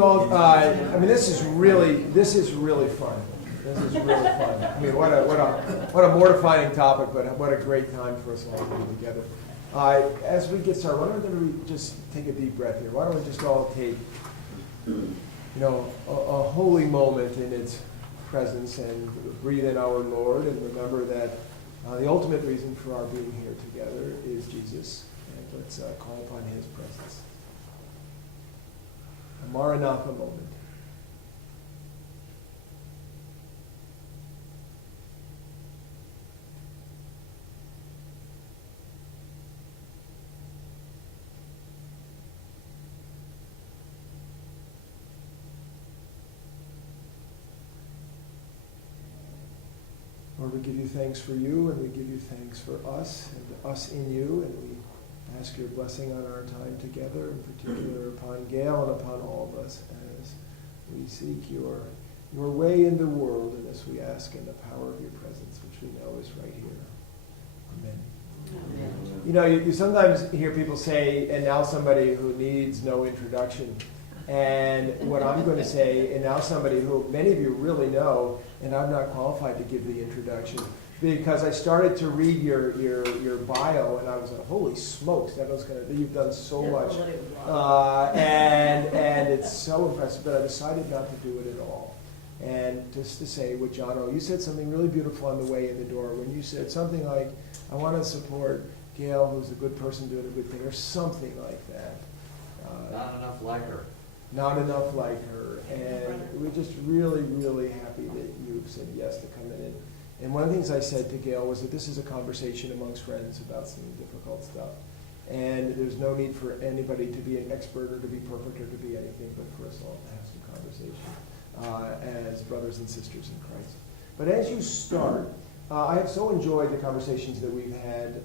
you all? I mean, this is really fun. This is really fun. I mean, what a mortifying topic, but what a great time for us all to be together. As we get started, why don't we just take a deep breath here? Why don't we just all take, a holy moment in its presence and breathe in our Lord and remember that the ultimate reason for our being here together is Jesus. And let's call upon His presence. A Maranatha moment. Lord, we give you thanks for you, and we give you thanks for us, and us in you, and we ask your blessing on our time together, in particular upon Gail and upon all of us as we seek your way in the world, and as we ask in the power of your presence, which we know is right here. Amen. Amen. You sometimes hear people say, and now somebody who needs no introduction. And what I'm going to say, and now somebody who many of you really know, and I'm not qualified to give the introduction, because I started to read your bio, and I was like, holy smokes, you've done so much. And it's so impressive, but I decided not to do it at all. And just to say what John you said something really beautiful on the way in the door, when you said something like, I want to support Gail, who's a good person doing a good thing, or something like that. Not enough like her. Not enough like her, and we're just really, really happy that you've said yes to coming in. And one of the things I said to Gail was that this is a conversation amongst friends about some difficult stuff, and there's no need for anybody to be an expert or to be perfect or to be anything, but for us all to have some conversation as brothers and sisters in Christ. But as you start, I have so enjoyed the conversations that we've had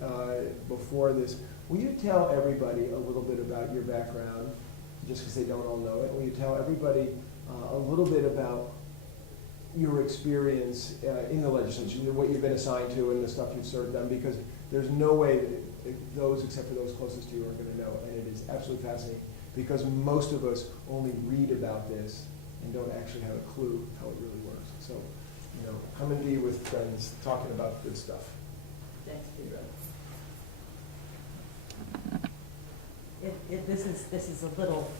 before this. Will you tell everybody a little bit about your background? Just because they don't all know it, will you tell everybody a little bit about your experience in the legislature, what you've been assigned to and the stuff you've served on, because there's no way that those, except for those closest to you, are going to know, and it is absolutely fascinating, because most of us only read about this and don't actually have a clue how it really works. So, come and be with friends talking about good stuff. Thanks, Peter. This is a little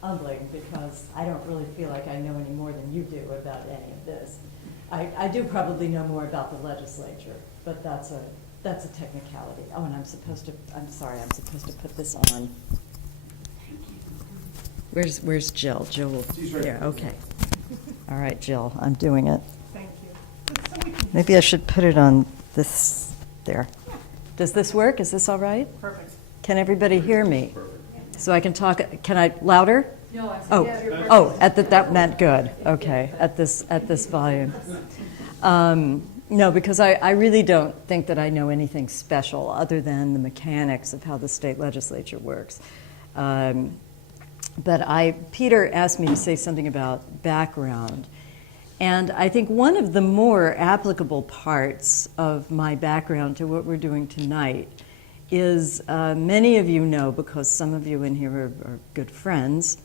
humbling because I don't really feel like I know any more than you do about any of this. I do probably know more about the legislature, but that's a technicality. Oh, and I'm supposed to put this on. Where's Jill? Jill will. She's right. Yeah, okay. All right, Jill, I'm doing it. Thank you. Maybe I should put it on this there. Does this work? Is this all right? Perfect. Can everybody hear me? So I can talk, can I, louder? No, I said Oh, yes, you're oh, that meant good. Okay, at this volume. No, because I really don't think that I know anything special other than the mechanics of how the state legislature works. But Peter asked me to say something about background. And I think one of the more applicable parts of my background to what we're doing tonight is many of you know, because some of you in here are good friends,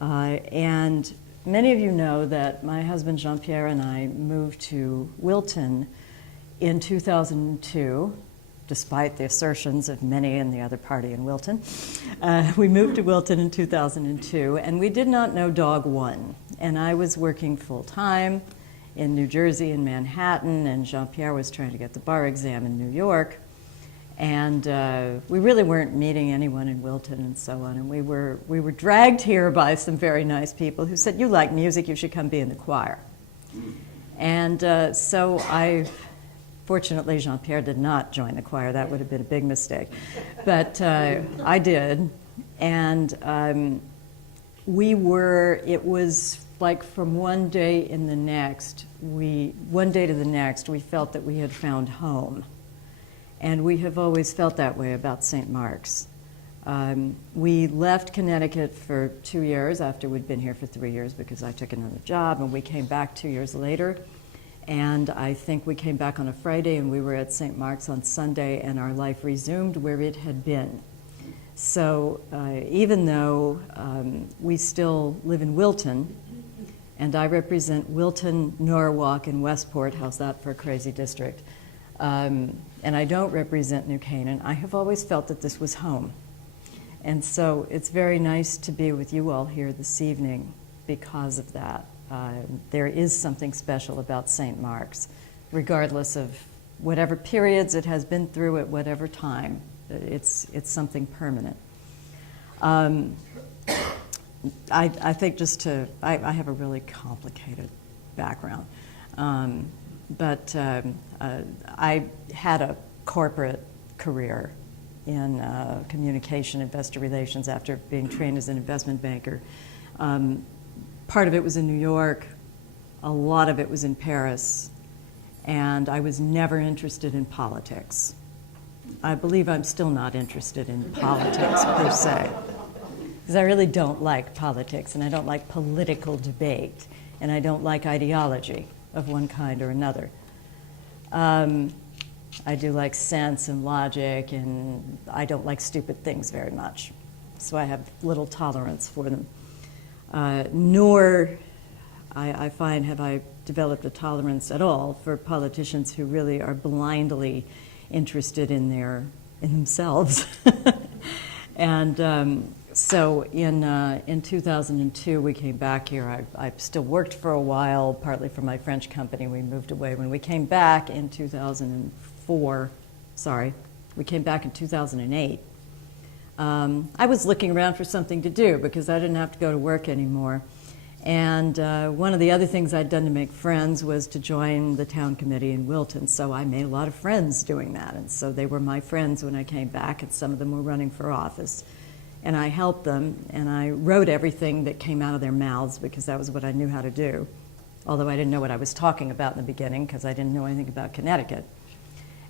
and many of you know that my husband Jean-Pierre and I moved to Wilton in 2002, despite the assertions of many in the other party in Wilton. We moved to Wilton in 2002, and we did not know dog one. And I was working full-time in New Jersey and Manhattan, and Jean-Pierre was trying to get the bar exam in New York. And we really weren't meeting anyone in Wilton and so on. And we were dragged here by some very nice people who said, you like music, you should come be in the choir. And so fortunately, Jean-Pierre did not join the choir. That would have been a big mistake. But I did. And it was like from one day to the next, we felt that we had found home. And we have always felt that way about St. Mark's. We left Connecticut for 2 years after we'd been here for 3 years because I took another job, and we came back 2 years later. And I think we came back on a Friday, and we were at St. Mark's on Sunday, and our life resumed where it had been. So even though we still live in Wilton, and I represent Wilton, Norwalk, and Westport, how's that for a crazy district, and I don't represent New Canaan, I have always felt that this was home. And so it's very nice to be with you all here this evening because of that. There is something special about St. Mark's, regardless of whatever periods it has been through at whatever time. It's something permanent. I think I have a really complicated background. But I had a corporate career in communication, investor relations after being trained as an investment banker. Part of it was in New York, a lot of it was in Paris, and I was never interested in politics. I believe I'm still not interested in politics per se, because I really don't like politics, and I don't like political debate, and I don't like ideology of one kind or another. I do like sense and logic, and I don't like stupid things very much, so I have little tolerance for them. Nor, I find, have I developed a tolerance at all for politicians who really are blindly interested in themselves. And so in 2002, we came back here. I still worked for a while, partly for my French company. We moved away. When we came back in 2008, I was looking around for something to do because I didn't have to go to work anymore. And one of the other things I'd done to make friends was to join the town committee in Wilton. So I made a lot of friends doing that. And so they were my friends when I came back, and some of them were running for office. And I helped them, and I wrote everything that came out of their mouths because that was what I knew how to do. Although I didn't know what I was talking about in the beginning because I didn't know anything about Connecticut.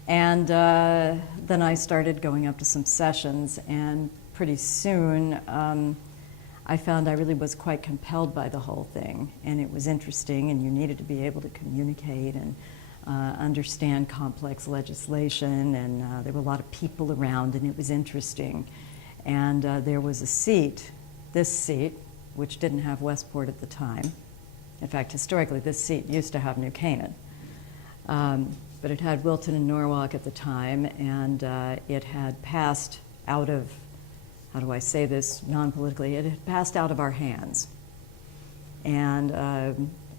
And then I started going up to some sessions, and pretty soon I found I really was quite compelled by the whole thing, and it was interesting, and you needed to be able to communicate and understand complex legislation, and there were a lot of people around, and it was interesting. And there was a seat, this seat, which didn't have Westport at the time. In fact, historically, this seat used to have New Canaan. But it had Wilton and Norwalk at the time, and it had passed out of, how do I say this non-politically, it had passed out of our hands. And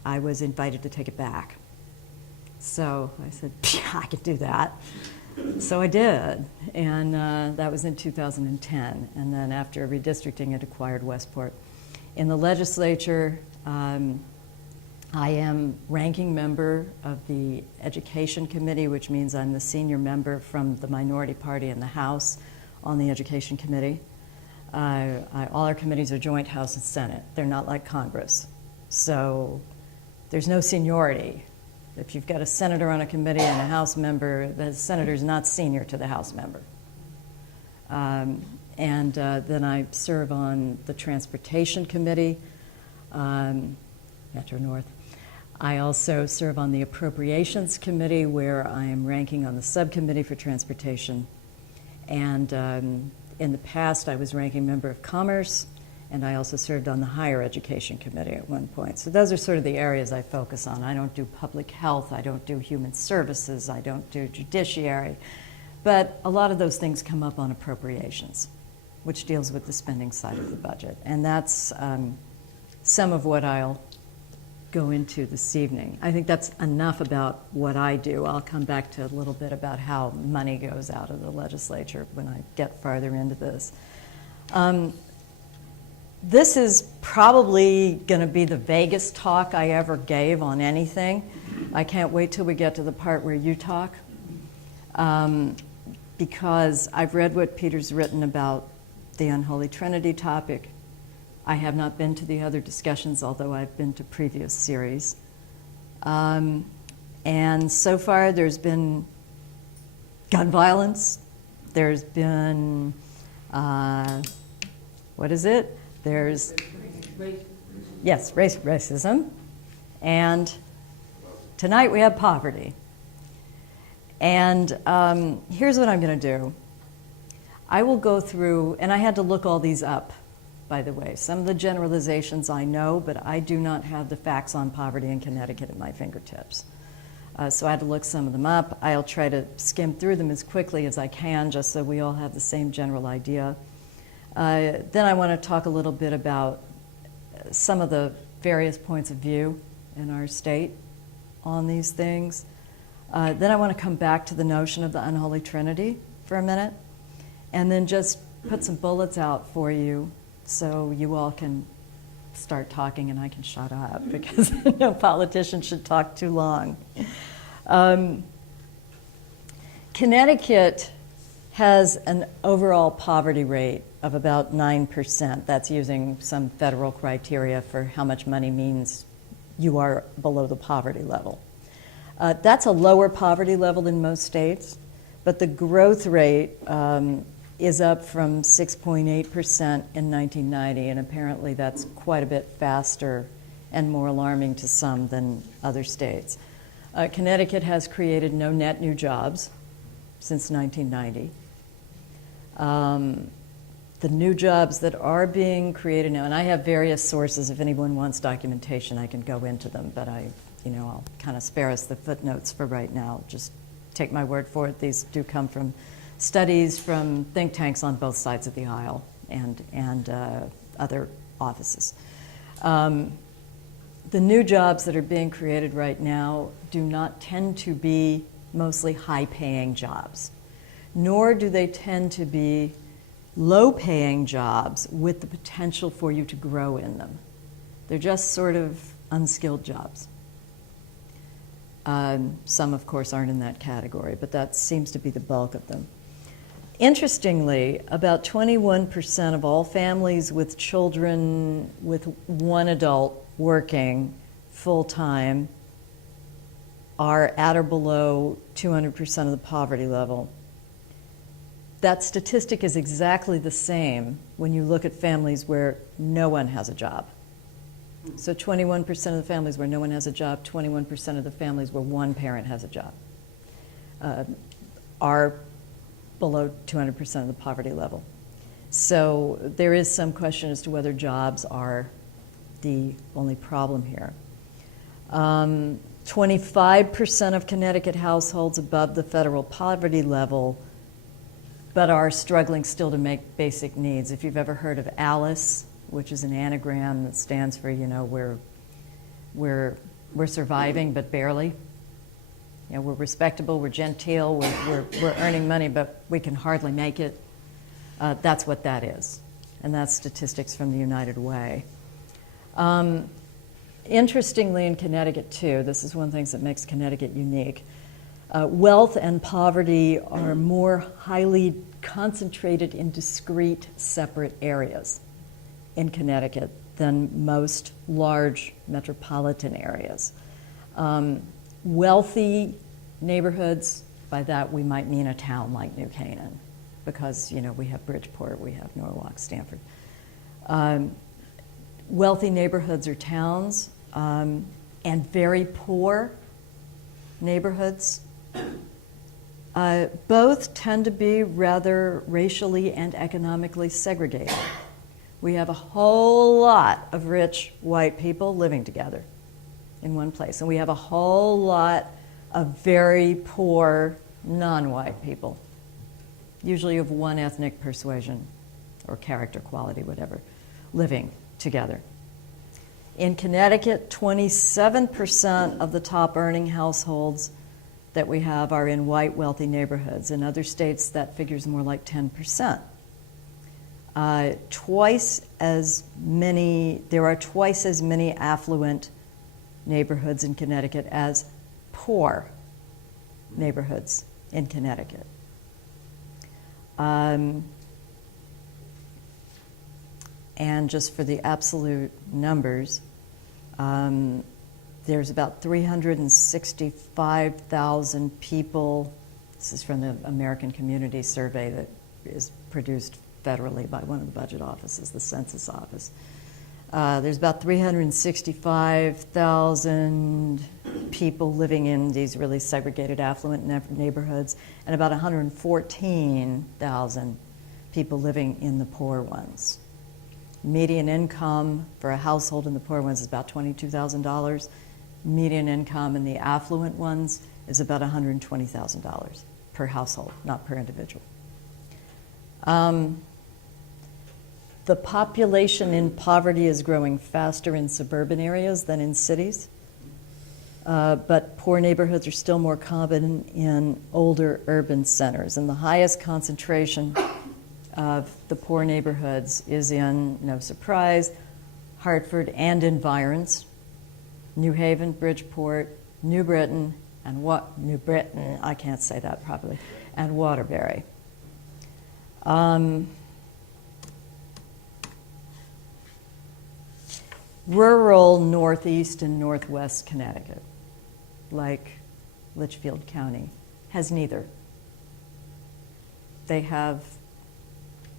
I was invited to take it back. So I said, I could do that. So I did, and that was in 2010. And then after redistricting, it acquired Westport. In the legislature, I am ranking member of the Education Committee, which means I'm the senior member from the minority party in the House on the Education Committee. All our committees are joint House and Senate. They're not like Congress. So there's no seniority. If you've got a senator on a committee and a House member, the senator's not senior to the House member. And then I serve on the Transportation Committee, Metro North. I also serve on the Appropriations Committee, where I am ranking on the Subcommittee for Transportation. And in the past, I was ranking member of Commerce, and I also served on the Higher Education Committee at one point. So those are sort of the areas I focus on. I don't do public health, I don't do human services, I don't do judiciary. But a lot of those things come up on appropriations, which deals with the spending side of the budget. And that's some of what I'll go into this evening. I think that's enough about what I do. I'll come back to a little bit about how money goes out of the legislature when I get farther into this. This is probably going to be the vaguest talk I ever gave on anything. I can't wait till we get to the part where you talk, because I've read what Peter's written about the Unholy Trinity topic. I have not been to the other discussions, although I've been to previous series. And so far, there's been gun violence. There's been, what is it? There's, yes, racism. And tonight we have poverty. And here's what I'm going to do. I will go through, and I had to look all these up, by the way. Some of the generalizations I know, but I do not have the facts on poverty in Connecticut at my fingertips. So I had to look some of them up. I'll try to skim through them as quickly as I can, just so we all have the same general idea. Then I want to talk a little bit about some of the various points of view in our state on these things. Then I want to come back to the notion of the Unholy Trinity for a minute, and then just put some bullets out for you so you all can start talking and I can shut up, because no politician should talk too long. Connecticut has an overall poverty rate of about 9%. That's using some federal criteria for how much money means you are below the poverty level. That's a lower poverty level than most states, but the growth rate is up from 6.8% in 1990, and apparently that's quite a bit faster and more alarming to some than other states. Connecticut has created no net new jobs since 1990. The new jobs that are being created now, and I have various sources, if anyone wants documentation I can go into them, but I'll kind of spare us the footnotes for right now. Just take my word for it. These do come from studies from think tanks on both sides of the aisle and other offices. The new jobs that are being created right now do not tend to be mostly high-paying jobs, nor do they tend to be low-paying jobs with the potential for you to grow in them. They're just sort of unskilled jobs. Some, of course, aren't in that category, but that seems to be the bulk of them. Interestingly, about 21% of all families with children with one adult working full-time are at or below 200% of the poverty level. That statistic is exactly the same when you look at families where no one has a job. So 21% of the families where no one has a job, 21% of the families where one parent has a job are below 200% of the poverty level. So there is some question as to whether jobs are the only problem here. 25% of Connecticut households above the federal poverty level but are struggling still to make basic needs. If you've ever heard of ALICE, which is an anagram that stands for, we're surviving but barely. We're respectable, we're genteel, we're earning money, but we can hardly make it. That's what that is. And that's statistics from the United Way. Interestingly, in Connecticut, too, this is one of the things that makes Connecticut unique. Wealth and poverty are more highly concentrated in discrete, separate areas in Connecticut than most large metropolitan areas. Wealthy neighborhoods, by that we might mean a town like New Canaan, because we have Bridgeport, we have Norwalk, Stamford. Wealthy neighborhoods or towns, and very poor neighborhoods, both tend to be rather racially and economically segregated. We have a whole lot of rich white people living together in one place, and we have a whole lot of very poor non-white people, usually of one ethnic persuasion or character quality, whatever, living together. In Connecticut, 27% of the top earning households that we have are in white wealthy neighborhoods. In other states, that figure's more like 10%. There are twice as many affluent neighborhoods in Connecticut as poor neighborhoods in Connecticut. And just for the absolute numbers, there's about 365,000 people. This is from the American Community Survey that is produced federally by one of the budget offices, the Census Office. There's about 365,000 people living in these really segregated, affluent neighborhoods, and about 114,000 people living in the poor ones. Median income for a household in the poor ones is about $22,000. Median income in the affluent ones is about $120,000 per household, not per individual. The population in poverty is growing faster in suburban areas than in cities, but poor neighborhoods are still more common in older urban centers, and the highest concentration of the poor neighborhoods is in, no surprise, Hartford and environs, New Haven, Bridgeport, New Britain, and New Britain, I can't say that properly, and Waterbury. Rural Northeast and Northwest Connecticut, like Litchfield County, has neither. They have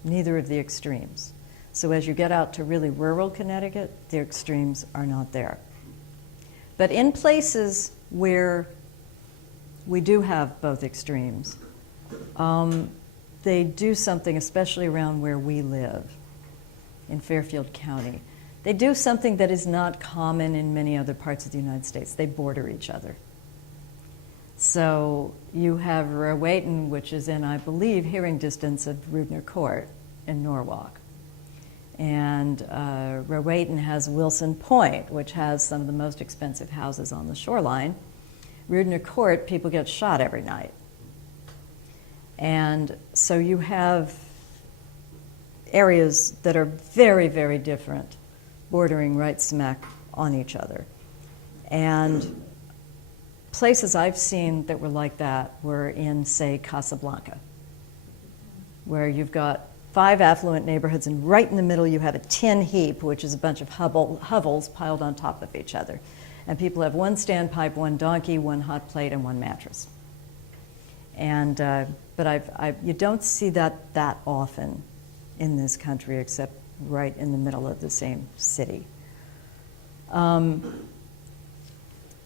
neither of the extremes. So as you get out to really rural Connecticut, the extremes are not there. But in places where we do have both extremes, they do something, especially around where we live, in Fairfield County. They do something that is not common in many other parts of the United States. They border each other. So you have Rowayton, which is in, I believe, hearing distance of Rudner Court in Norwalk. And Rowayton has Wilson Point, which has some of the most expensive houses on the shoreline. Rudner Court, people get shot every night. And so you have areas that are very, very different, bordering right smack on each other. And places I've seen that were like that were in, say, Casablanca, where you've got 5 affluent neighborhoods, and right in the middle you have a tin heap, which is a bunch of hovels piled on top of each other. And people have 1 standpipe, 1 donkey, 1 hot plate, and 1 mattress. And but you don't see that often in this country, except right in the middle of the same city.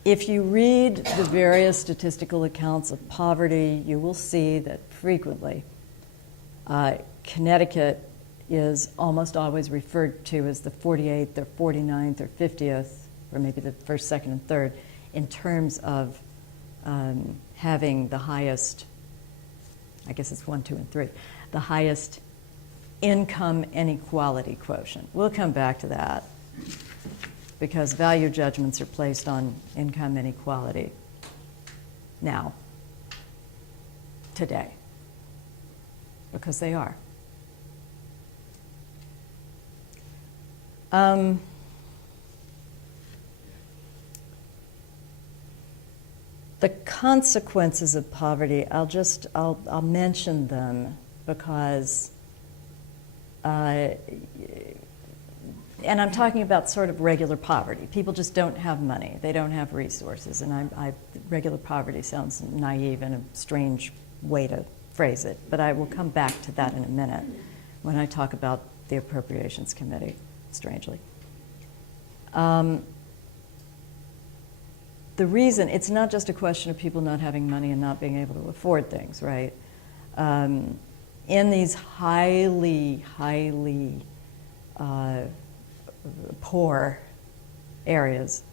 If you read the various statistical accounts of poverty, you will see that frequently Connecticut is almost always referred to as the 48th or 49th or 50th, or maybe the first, second, and third, in terms of having the highest, I guess it's 1, 2, and 3, the highest income inequality quotient. We'll come back to that because value judgments are placed on income inequality now, today, because they are. The consequences of poverty, I'll mention them because, and I'm talking about sort of regular poverty. People just don't have money. They don't have resources. And regular poverty sounds naive and a strange way to phrase it, but I will come back to that in a minute when I talk about the Appropriations Committee, strangely. The reason, it's not just a question of people not having money and not being able to afford things, right? In these highly poor areas,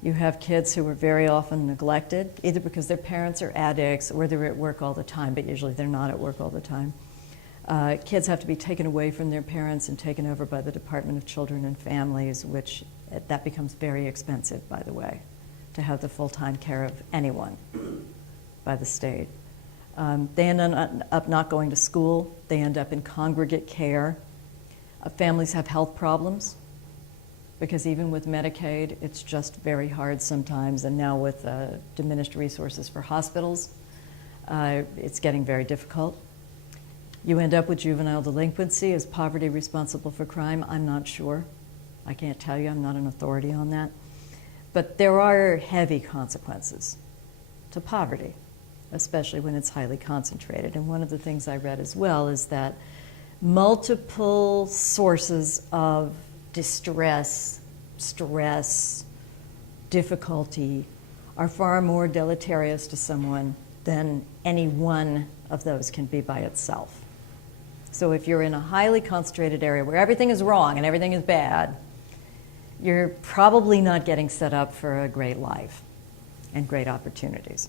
you have kids who are very often neglected, either because their parents are addicts or they're at work all the time, but usually they're not at work all the time. Kids have to be taken away from their parents and taken over by the Department of Children and Families, which that becomes very expensive, by the way, to have the full-time care of anyone by the state. They end up not going to school. They end up in congregate care. Families have health problems because even with Medicaid, it's just very hard sometimes. And now with diminished resources for hospitals, it's getting very difficult. You end up with juvenile delinquency. Is poverty responsible for crime? I'm not sure. I can't tell you. I'm not an authority on that. But there are heavy consequences to poverty, especially when it's highly concentrated. And one of the things I read as well is that multiple sources of distress, stress, difficulty are far more deleterious to someone than any one of those can be by itself. So if you're in a highly concentrated area where everything is wrong and everything is bad, you're probably not getting set up for a great life and great opportunities.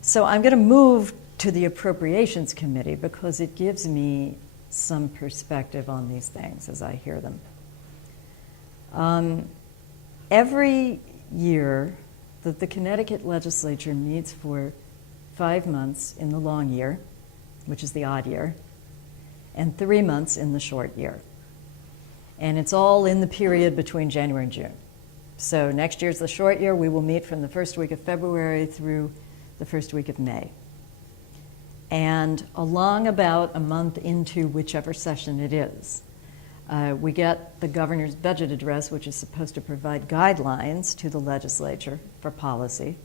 So I'm going to move to the Appropriations Committee because it gives me some perspective on these things as I hear them. Every year that the Connecticut legislature meets for 5 months in the long year, which is the odd year, and 3 months in the short year. And it's all in the period between January and June. So next year's the short year. We will meet from the first week of February through the first week of May. And along about a month into whichever session it is, we get the governor's budget address, which is supposed to provide guidelines to the legislature for policy.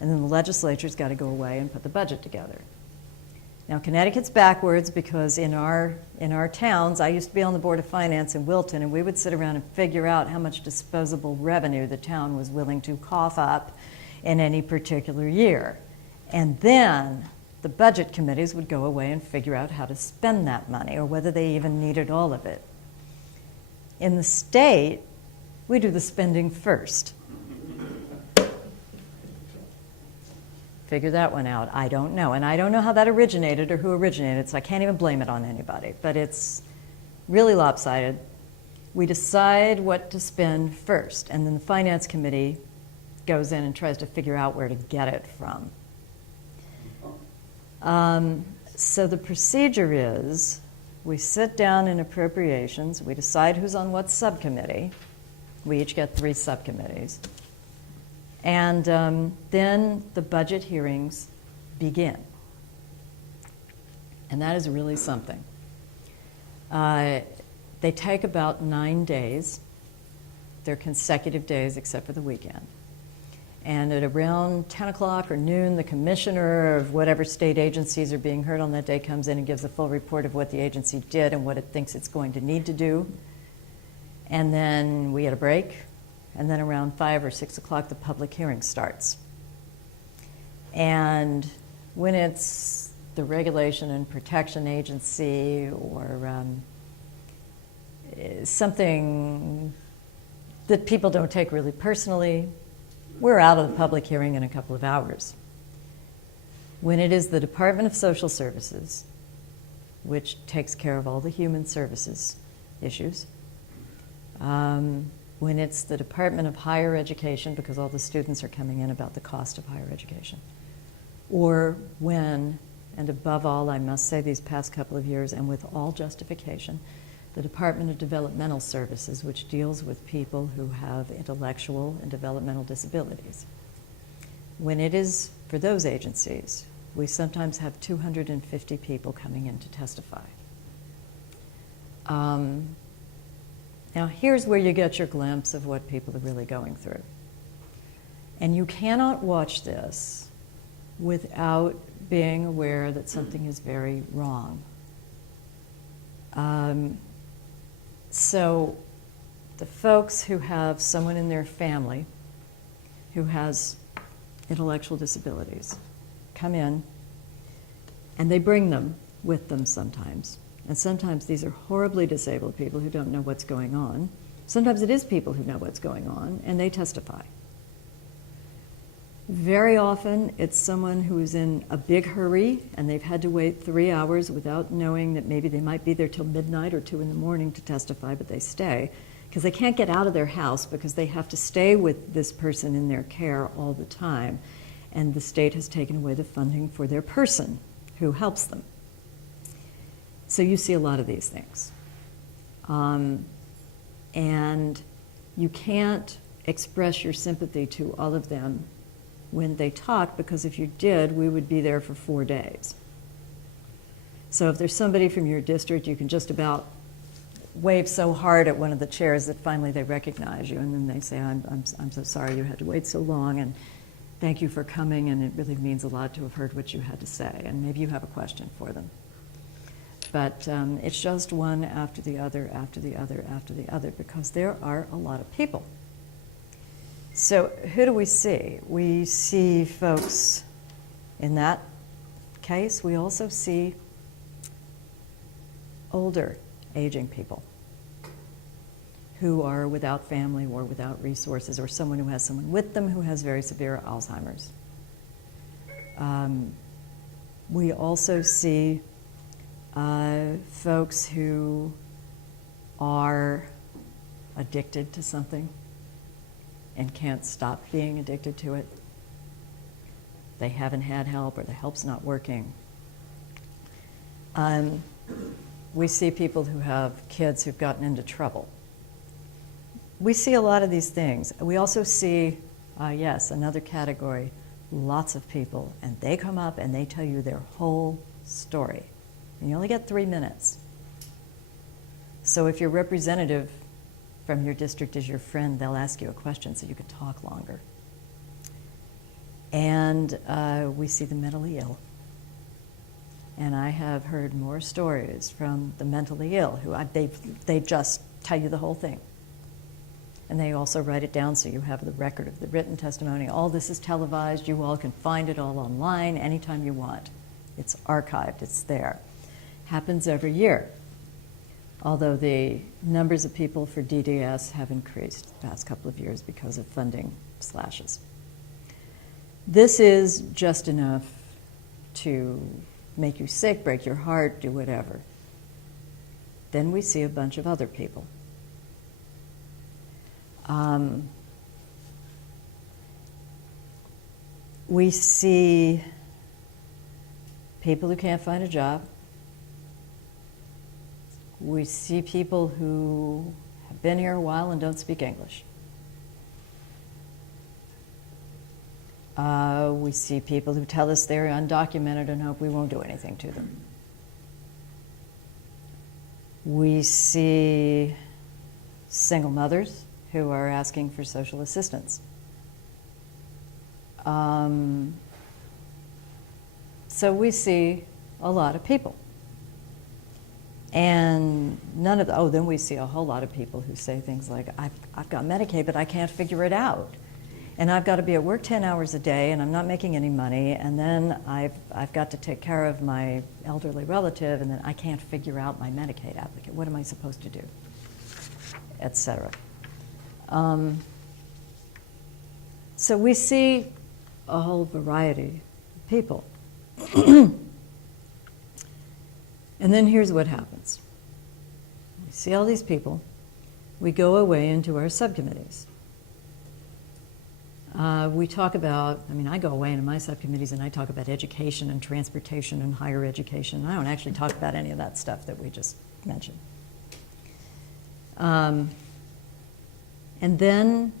And then the legislature's got to go away and put the budget together. Now, Connecticut's backwards because in our towns, I used to be on the Board of Finance in Wilton, and we would sit around and figure out how much disposable revenue the town was willing to cough up in any particular year. And then the budget committees would go away and figure out how to spend that money or whether they even needed all of it. In the state, we do the spending first. Figure that one out. I don't know. And I don't know how that originated or who originated, so I can't even blame it on anybody. But it's really lopsided. We decide what to spend first, and then the Finance Committee goes in and tries to figure out where to get it from. So the procedure is we sit down in appropriations, we decide who's on what subcommittee. We each get 3 subcommittees. And then the budget hearings begin. And that is really something. They take about 9 days. They're consecutive days except for the weekend. And at around 10 o'clock or noon, the commissioner of whatever state agencies are being heard on that day comes in and gives a full report of what the agency did and what it thinks it's going to need to do. And then we get a break. And then around 5 or 6 o'clock, the public hearing starts. And when it's the Regulation and Protection Agency or something that people don't take really personally, we're out of the public hearing in a couple of hours. When it is the Department of Social Services, which takes care of all the human services issues, when it's the Department of Higher Education, because all the students are coming in about the cost of higher education, or when, and above all, I must say these past couple of years, and with all justification, the Department of Developmental Services, which deals with people who have intellectual and developmental disabilities. When it is for those agencies, we sometimes have 250 people coming in to testify. Now, here's where you get your glimpse of what people are really going through. And you cannot watch this without being aware that something is very wrong. So the folks who have someone in their family who has intellectual disabilities come in, and they bring them with them sometimes. And sometimes these are horribly disabled people who don't know what's going on. Sometimes it is people who know what's going on, and they testify. Very often, it's someone who is in a big hurry, and they've had to wait 3 hours without knowing that maybe they might be there till midnight or 2 in the morning to testify, but they stay, because they can't get out of their house because they have to stay with this person in their care all the time, and the state has taken away the funding for their person who helps them. So you see a lot of these things. And you can't express your sympathy to all of them when they talk, because if you did, we would be there for 4 days. So if there's somebody from your district, you can just about wave so hard at one of the chairs that finally they recognize you, and then they say, I'm so sorry you had to wait so long, and thank you for coming, and it really means a lot to have heard what you had to say, and maybe you have a question for them. But it's just one after the other, after the other, after the other, because there are a lot of people. So who do we see? We see folks in that case. We also see older, aging people who are without family or without resources, or someone who has someone with them who has very severe Alzheimer's. We also see folks who are addicted to something and can't stop being addicted to it. They haven't had help, or the help's not working. We see people who have kids who've gotten into trouble. We see a lot of these things. We also see, yes, another category, lots of people, and they come up and they tell you their whole story. And you only get 3 minutes. So if your representative from your district is your friend, they'll ask you a question so you can talk longer. And we see the mentally ill. And I have heard more stories from the mentally ill who they just tell you the whole thing. And they also write it down so you have the record of the written testimony. All this is televised. You all can find it all online anytime you want. It's archived. It's there. Happens every year. Although the numbers of people for DDS have increased the past couple of years because of funding slashes. This is just enough to make you sick, break your heart, do whatever. Then we see a bunch of other people. We see people who can't find a job. We see people who have been here a while and don't speak English. We see people who tell us they're undocumented and hope we won't do anything to them. We see single mothers who are asking for social assistance. So we see a lot of people. And then we see a whole lot of people who say things like, I've got Medicaid, but I can't figure it out. And I've got to be at work 10 hours a day, and I'm not making any money, and then I've got to take care of my elderly relative, and then I can't figure out my Medicaid applicant. What am I supposed to do? Et cetera. So we see a whole variety of people. And then here's what happens. We see all these people. We go away into our subcommittees. We talk about, I go away into my subcommittees and I talk about education and transportation and higher education. I don't actually talk about any of that stuff that we just mentioned. And then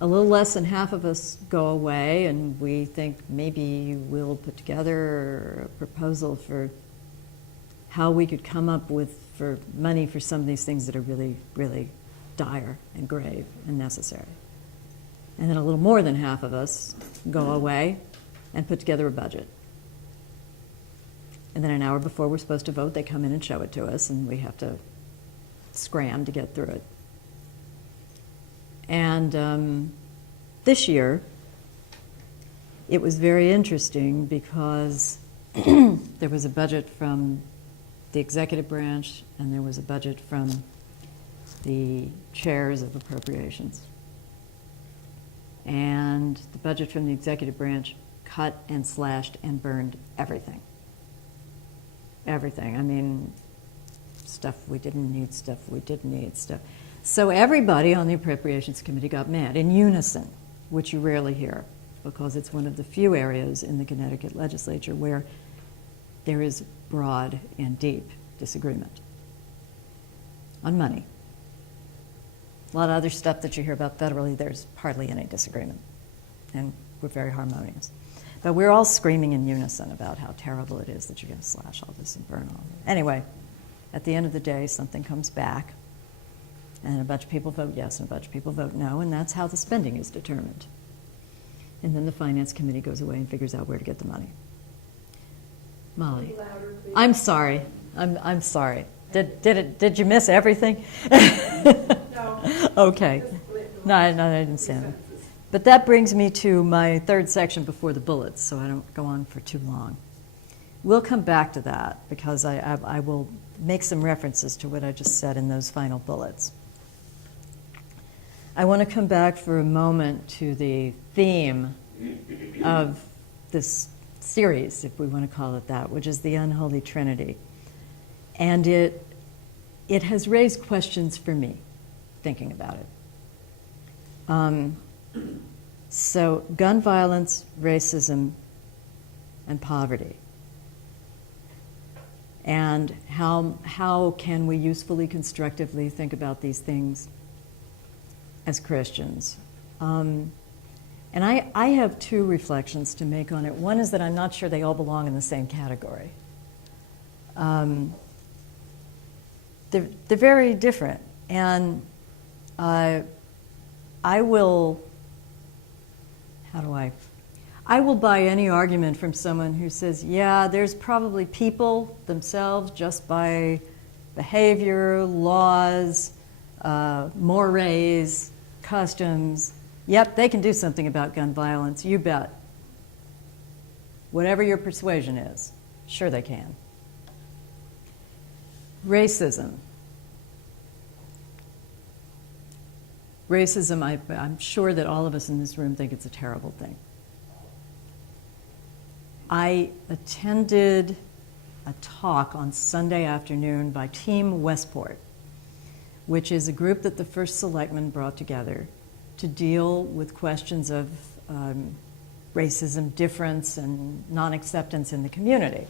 a little less than half of us go away, and we think maybe we'll put together a proposal for how we could come up with for money for some of these things that are really, really dire and grave and necessary. And then a little more than half of us go away and put together a budget. And then an hour before we're supposed to vote, they come in and show it to us, and we have to scram to get through it. And this year, it was very interesting because there was a budget from the executive branch and there was a budget from the chairs of appropriations. And the budget from the executive branch cut and slashed and burned everything. Everything. Stuff we didn't need, stuff we did need, stuff. So everybody on the Appropriations Committee got mad in unison, which you rarely hear, because it's one of the few areas in the Connecticut legislature where there is broad and deep disagreement on money. A lot of other stuff that you hear about federally, there's hardly any disagreement, and we're very harmonious. But we're all screaming in unison about how terrible it is that you're going to slash all this and burn all of it. Anyway, at the end of the day, something comes back, and a bunch of people vote yes, and a bunch of people vote no, and that's how the spending is determined. And then the Finance Committee goes away and figures out where to get the money. Molly, Louder, please. I'm sorry. I'm sorry. Did you miss everything? No. Okay. No, I didn't stand it. But that brings me to my third section before the bullets, so I don't go on for too long. We'll come back to that because I will make some references to what I just said in those final bullets. I want to come back for a moment to the theme of this series, if we want to call it that, which is the Unholy Trinity. And it has raised questions for me, thinking about it. So gun violence, racism, and poverty. And how can we usefully, constructively think about these things as Christians? And I have two reflections to make on it. One is that I'm not sure they all belong in the same category. They're very different. And I will buy any argument from someone who says, yeah, there's probably people themselves just by behavior, laws, mores, customs. Yep, they can do something about gun violence, you bet. Whatever your persuasion is, sure they can. Racism. Racism, I'm sure that all of us in this room think it's a terrible thing. I attended a talk on Sunday afternoon by Team Westport, which is a group that the First Selectman brought together to deal with questions of racism, difference, and non-acceptance in the community.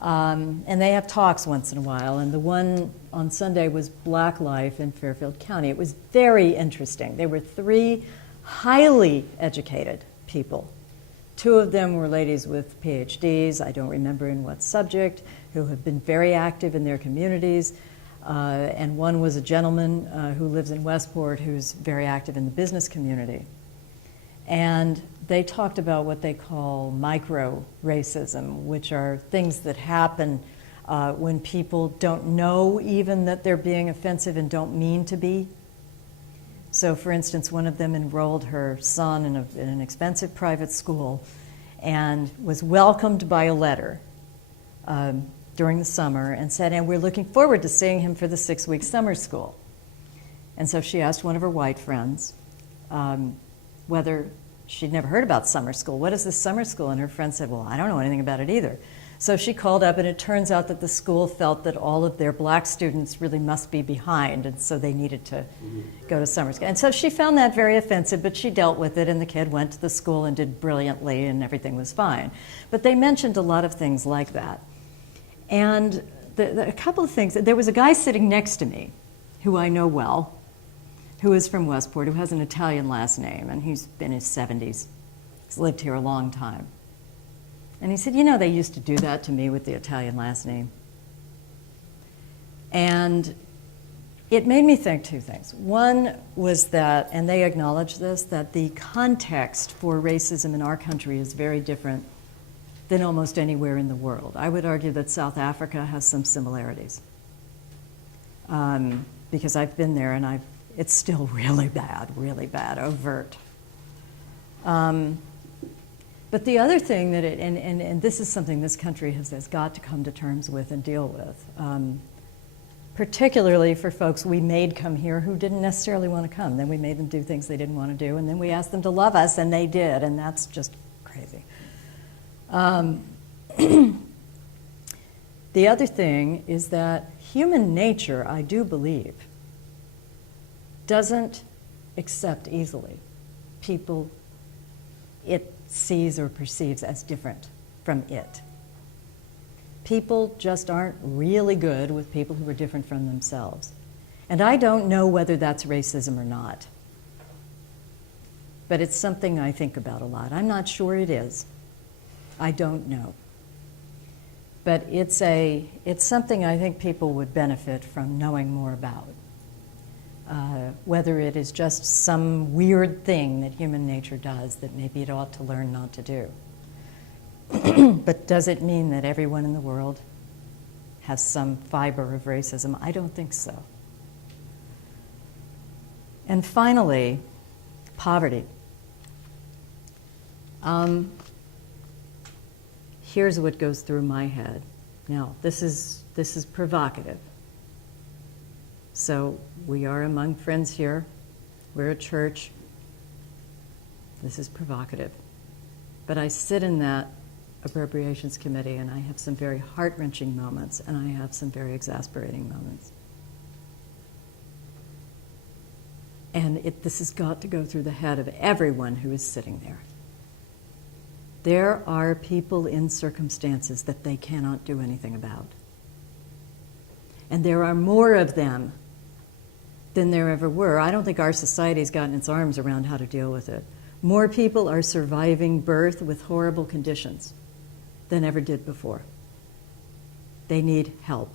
And they have talks once in a while, and the one on Sunday was Black Life in Fairfield County. It was very interesting. There were 3 highly educated people. 2 of them were ladies with PhDs, I don't remember in what subject, who have been very active in their communities. And one was a gentleman who lives in Westport who's very active in the business community. And they talked about what they call micro-racism, which are things that happen when people don't know even that they're being offensive and don't mean to be. So, for instance, one of them enrolled her son in an expensive private school and was welcomed by a letter during the summer and said, and we're looking forward to seeing him for the 6-week summer school. And so she asked one of her white friends whether she'd never heard about summer school. What is this summer school? And her friend said, well, I don't know anything about it either. So she called up, and it turns out that the school felt that all of their black students really must be behind, and so they needed to go to summer school. And so she found that very offensive, but she dealt with it, and the kid went to the school and did brilliantly, and everything was fine. But they mentioned a lot of things like that. And a couple of things. There was a guy sitting next to me who I know well, who is from Westport, who has an Italian last name, and he's been in his 70s. He's lived here a long time. And he said, you know, they used to do that to me with the Italian last name. And it made me think 2 things. One was that, and they acknowledge this, that the context for racism in our country is very different than almost anywhere in the world. I would argue that South Africa has some similarities. Because I've been there and it's still really bad, overt. But the other thing that and this is something this country has got to come to terms with and deal with, particularly for folks we made come here who didn't necessarily want to come. Then we made them do things they didn't want to do, and then we asked them to love us, and they did, and that's just crazy. The other thing is that human nature, I do believe, doesn't accept easily people it sees or perceives as different from it. People just aren't really good with people who are different from themselves. And I don't know whether that's racism or not. But it's something I think about a lot. I'm not sure it is. I don't know. But it's something I think people would benefit from knowing more about. Whether it is just some weird thing that human nature does that maybe it ought to learn not to do. But does it mean that everyone in the world has some fiber of racism? I don't think so. And finally, poverty. here's what goes through my head. Now, this is provocative. So we are among friends here. We're a church. This is provocative. But I sit in that appropriations committee, and I have some very heart-wrenching moments, and I have some very exasperating moments. And this has got to go through the head of everyone who is sitting there. There are people in circumstances that they cannot do anything about. And there are more of them than there ever were. I don't think our society's gotten its arms around how to deal with it. More people are surviving birth with horrible conditions than ever did before. They need help.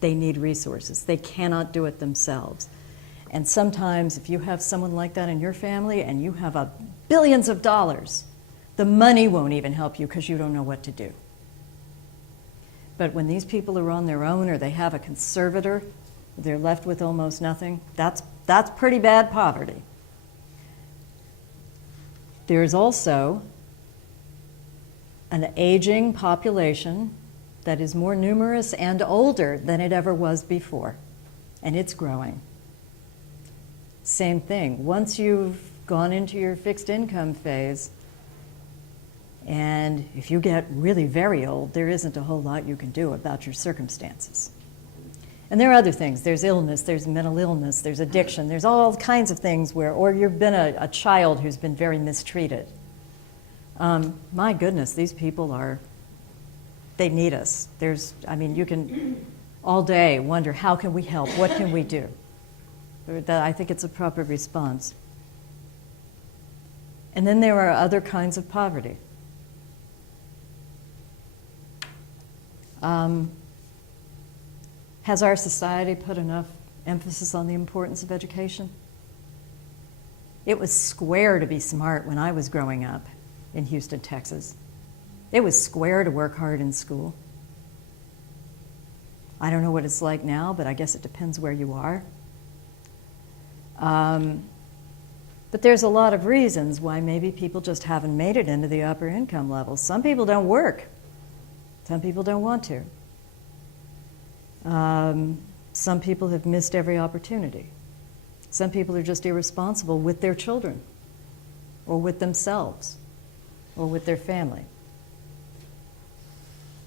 They need resources. They cannot do it themselves. And sometimes if you have someone like that in your family and you have billions of dollars, the money won't even help you because you don't know what to do. But when these people are on their own or they have a conservator, they're left with almost nothing, that's pretty bad poverty. There's also an aging population that is more numerous and older than it ever was before, and it's growing. Same thing. Once you've gone into your fixed income phase, and if you get really very old, there isn't a whole lot you can do about your circumstances. And there are other things. There's illness, there's mental illness, there's addiction, there's all kinds of things or you've been a child who's been very mistreated. My goodness, these people they need us. You can all day wonder, how can we help? What can we do? I think it's a proper response. And then there are other kinds of poverty. Has our society put enough emphasis on the importance of education? It was square to be smart when I was growing up in Houston, Texas. It was square to work hard in school. I don't know what it's like now, but I guess it depends where you are. But there's a lot of reasons why maybe people just haven't made it into the upper income levels. Some people don't work. Some people don't want to. Some people have missed every opportunity. Some people are just irresponsible with their children, or with themselves, or with their family.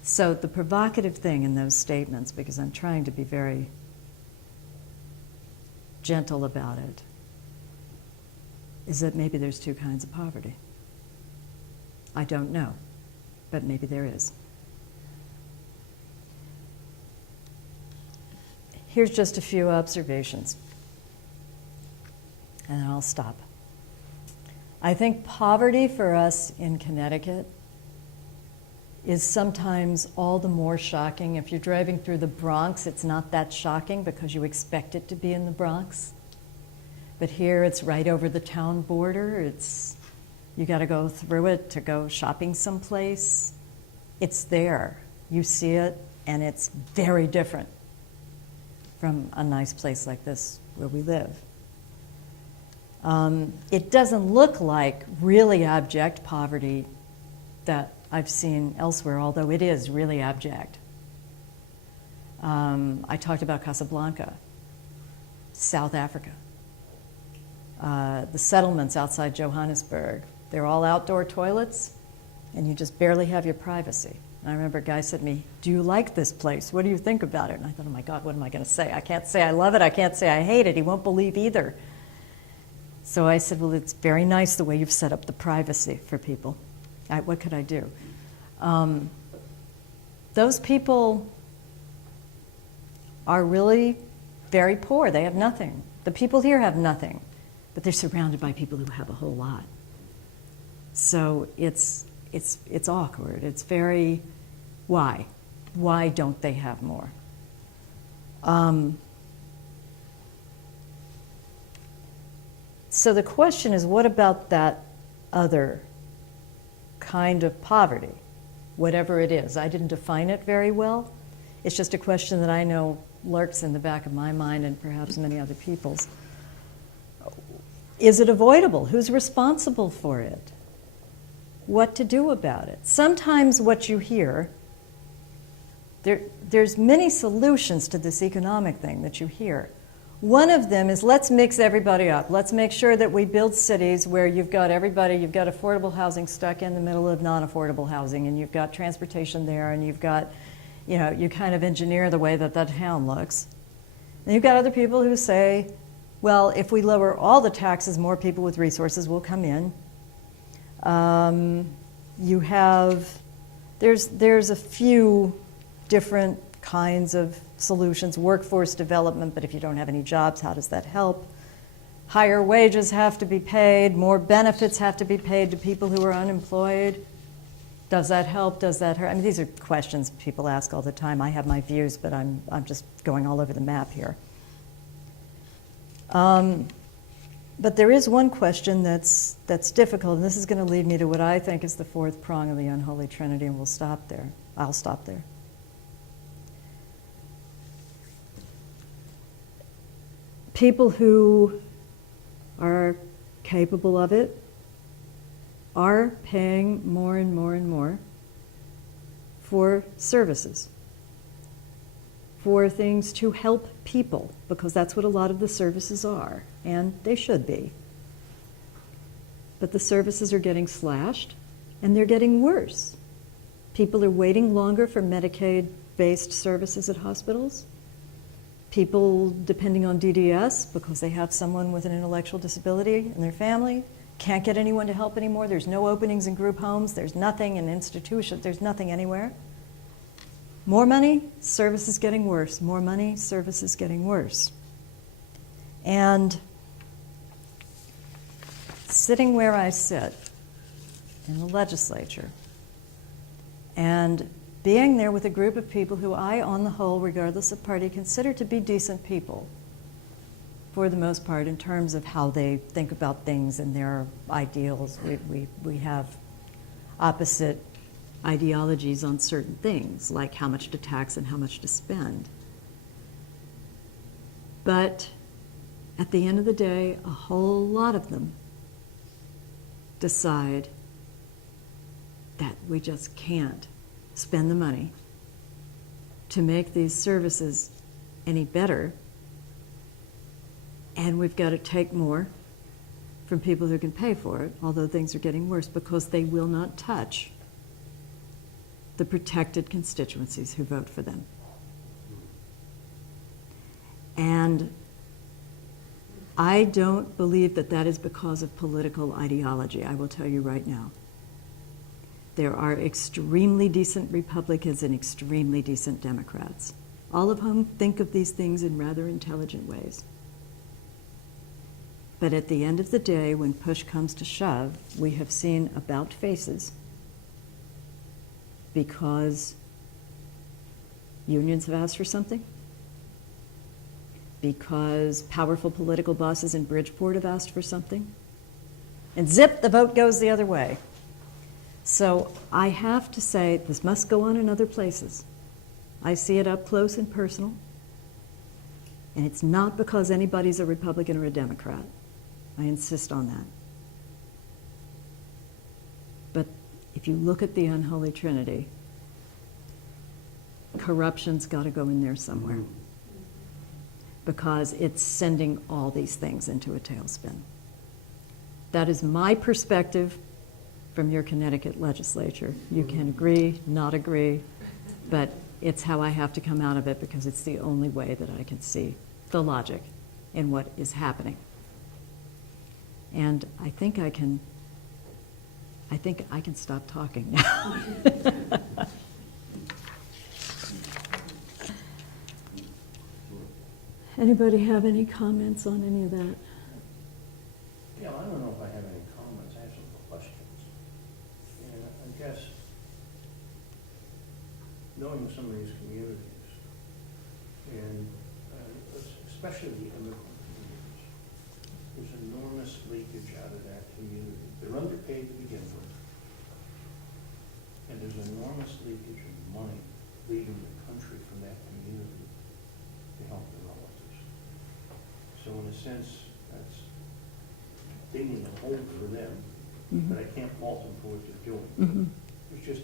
So the provocative thing in those statements, because I'm trying to be very gentle about it, is that maybe there's two kinds of poverty. I don't know, but maybe there is. Here's just a few observations, and then I'll stop. I think poverty for us in Connecticut is sometimes all the more shocking. If you're driving through the Bronx, it's not that shocking because you expect it to be in the Bronx. But here it's right over the town border. You got to go through it to go shopping someplace. It's there. You see it, and it's very different from a nice place like this where we live. It doesn't look like really abject poverty that I've seen elsewhere, although it is really abject. I talked about Casablanca, South Africa. The settlements outside Johannesburg, they're all outdoor toilets, and you just barely have your privacy. And I remember a guy said to me, "Do you like this place? What do you think about it?" And I thought, oh my God, what am I going to say? I can't say I love it. I can't say I hate it. He won't believe either. So I said, well, it's very nice the way you've set up the privacy for people. What could I do? Those people are really very poor. They have nothing. The people here have nothing, but they're surrounded by people who have a whole lot. So it's awkward. It's very, why? Why don't they have more? So the question is, what about that other kind of poverty, whatever it is? I didn't define it very well. It's just a question that I know lurks in the back of my mind and perhaps many other people's. Is it avoidable? Who's responsible for it? what to do about it. Sometimes what you hear, there's many solutions to this economic thing that you hear. One of them is let's mix everybody up. Let's make sure that we build cities where you've got everybody, you've got affordable housing stuck in the middle of non-affordable housing, and you've got transportation there, and you've got, you kind of engineer the way that town looks. And you've got other people who say, well, if we lower all the taxes, more people with resources will come in. There's a few different kinds of solutions. Workforce development, but if you don't have any jobs, how does that help? Higher wages have to be paid, more benefits have to be paid to people who are unemployed. Does that help? Does that hurt? I mean, these are questions people ask all the time. I have my views, but I'm just going all over the map here. But there is one question that's difficult, and this is going to lead me to what I think is the fourth prong of the Unholy Trinity, and we'll stop there. I'll stop there. People who are capable of it are paying more and more and more for services, for things to help people, because that's what a lot of the services are, and they should be. But the services are getting slashed, and they're getting worse. People are waiting longer for Medicaid-based services at hospitals. People depending on DDS because they have someone with an intellectual disability in their family can't get anyone to help anymore. There's no openings in group homes. There's nothing in institutions. There's nothing anywhere. More money, services getting worse. More money, services getting worse. And sitting where I sit in the legislature and being there with a group of people who I, on the whole, regardless of party, consider to be decent people, for the most part, in terms of how they think about things and their ideals. We have opposite ideologies on certain things, like how much to tax and how much to spend. But at the end of the day, a whole lot of them decide that we just can't spend the money to make these services any better, and we've got to take more from people who can pay for it, although things are getting worse, because they will not touch the protected constituencies who vote for them. And I don't believe that that is because of political ideology, I will tell you right now. There are extremely decent Republicans and extremely decent Democrats, all of whom think of these things in rather intelligent ways. But at the end of the day, when push comes to shove, we have seen about faces because unions have asked for something, because powerful political bosses in Bridgeport have asked for something, and zip, the vote goes the other way. So I have to say, this must go on in other places. I see it up close and personal, and it's not because anybody's a Republican or a Democrat. I insist on that. But if you look at the Unholy Trinity, corruption's got to go in there somewhere, because it's sending all these things into a tailspin. That is my perspective from your Connecticut legislature. You can agree, not agree, but it's how I have to come out of it, because it's the only way that I can see the logic in what is happening. And I think I can stop talking now. Anybody have any comments on any of that? Yeah, I don't know if I have any comments. I have some questions. And I guess, knowing some of these communities, and especially the immigrant communities, there's enormous leakage out of that community. They're underpaid to begin with, and there's enormous leakage of money leaving the country from that community to help their relatives. So in a sense, that's digging a hole for them but I can't fault them for what they're doing. Mhm. There's just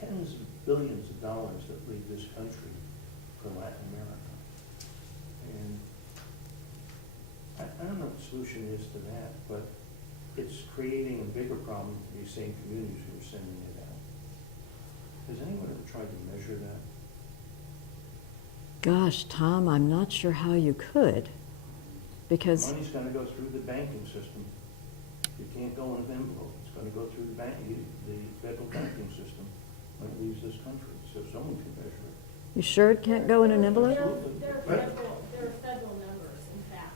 tens of billions of dollars that leave this country for Latin America. And I don't know what the solution is to that, but it's creating a bigger problem for these same communities who are sending it out. Has anyone ever tried to measure that? Gosh, Tom, I'm not sure how you could, because, Money's gonna go through the banking system. It can't go in an envelope. It's gonna go through the federal banking system when it leaves this country, so someone can measure it. you sure it can't go in an envelope? There are federal numbers, in fact.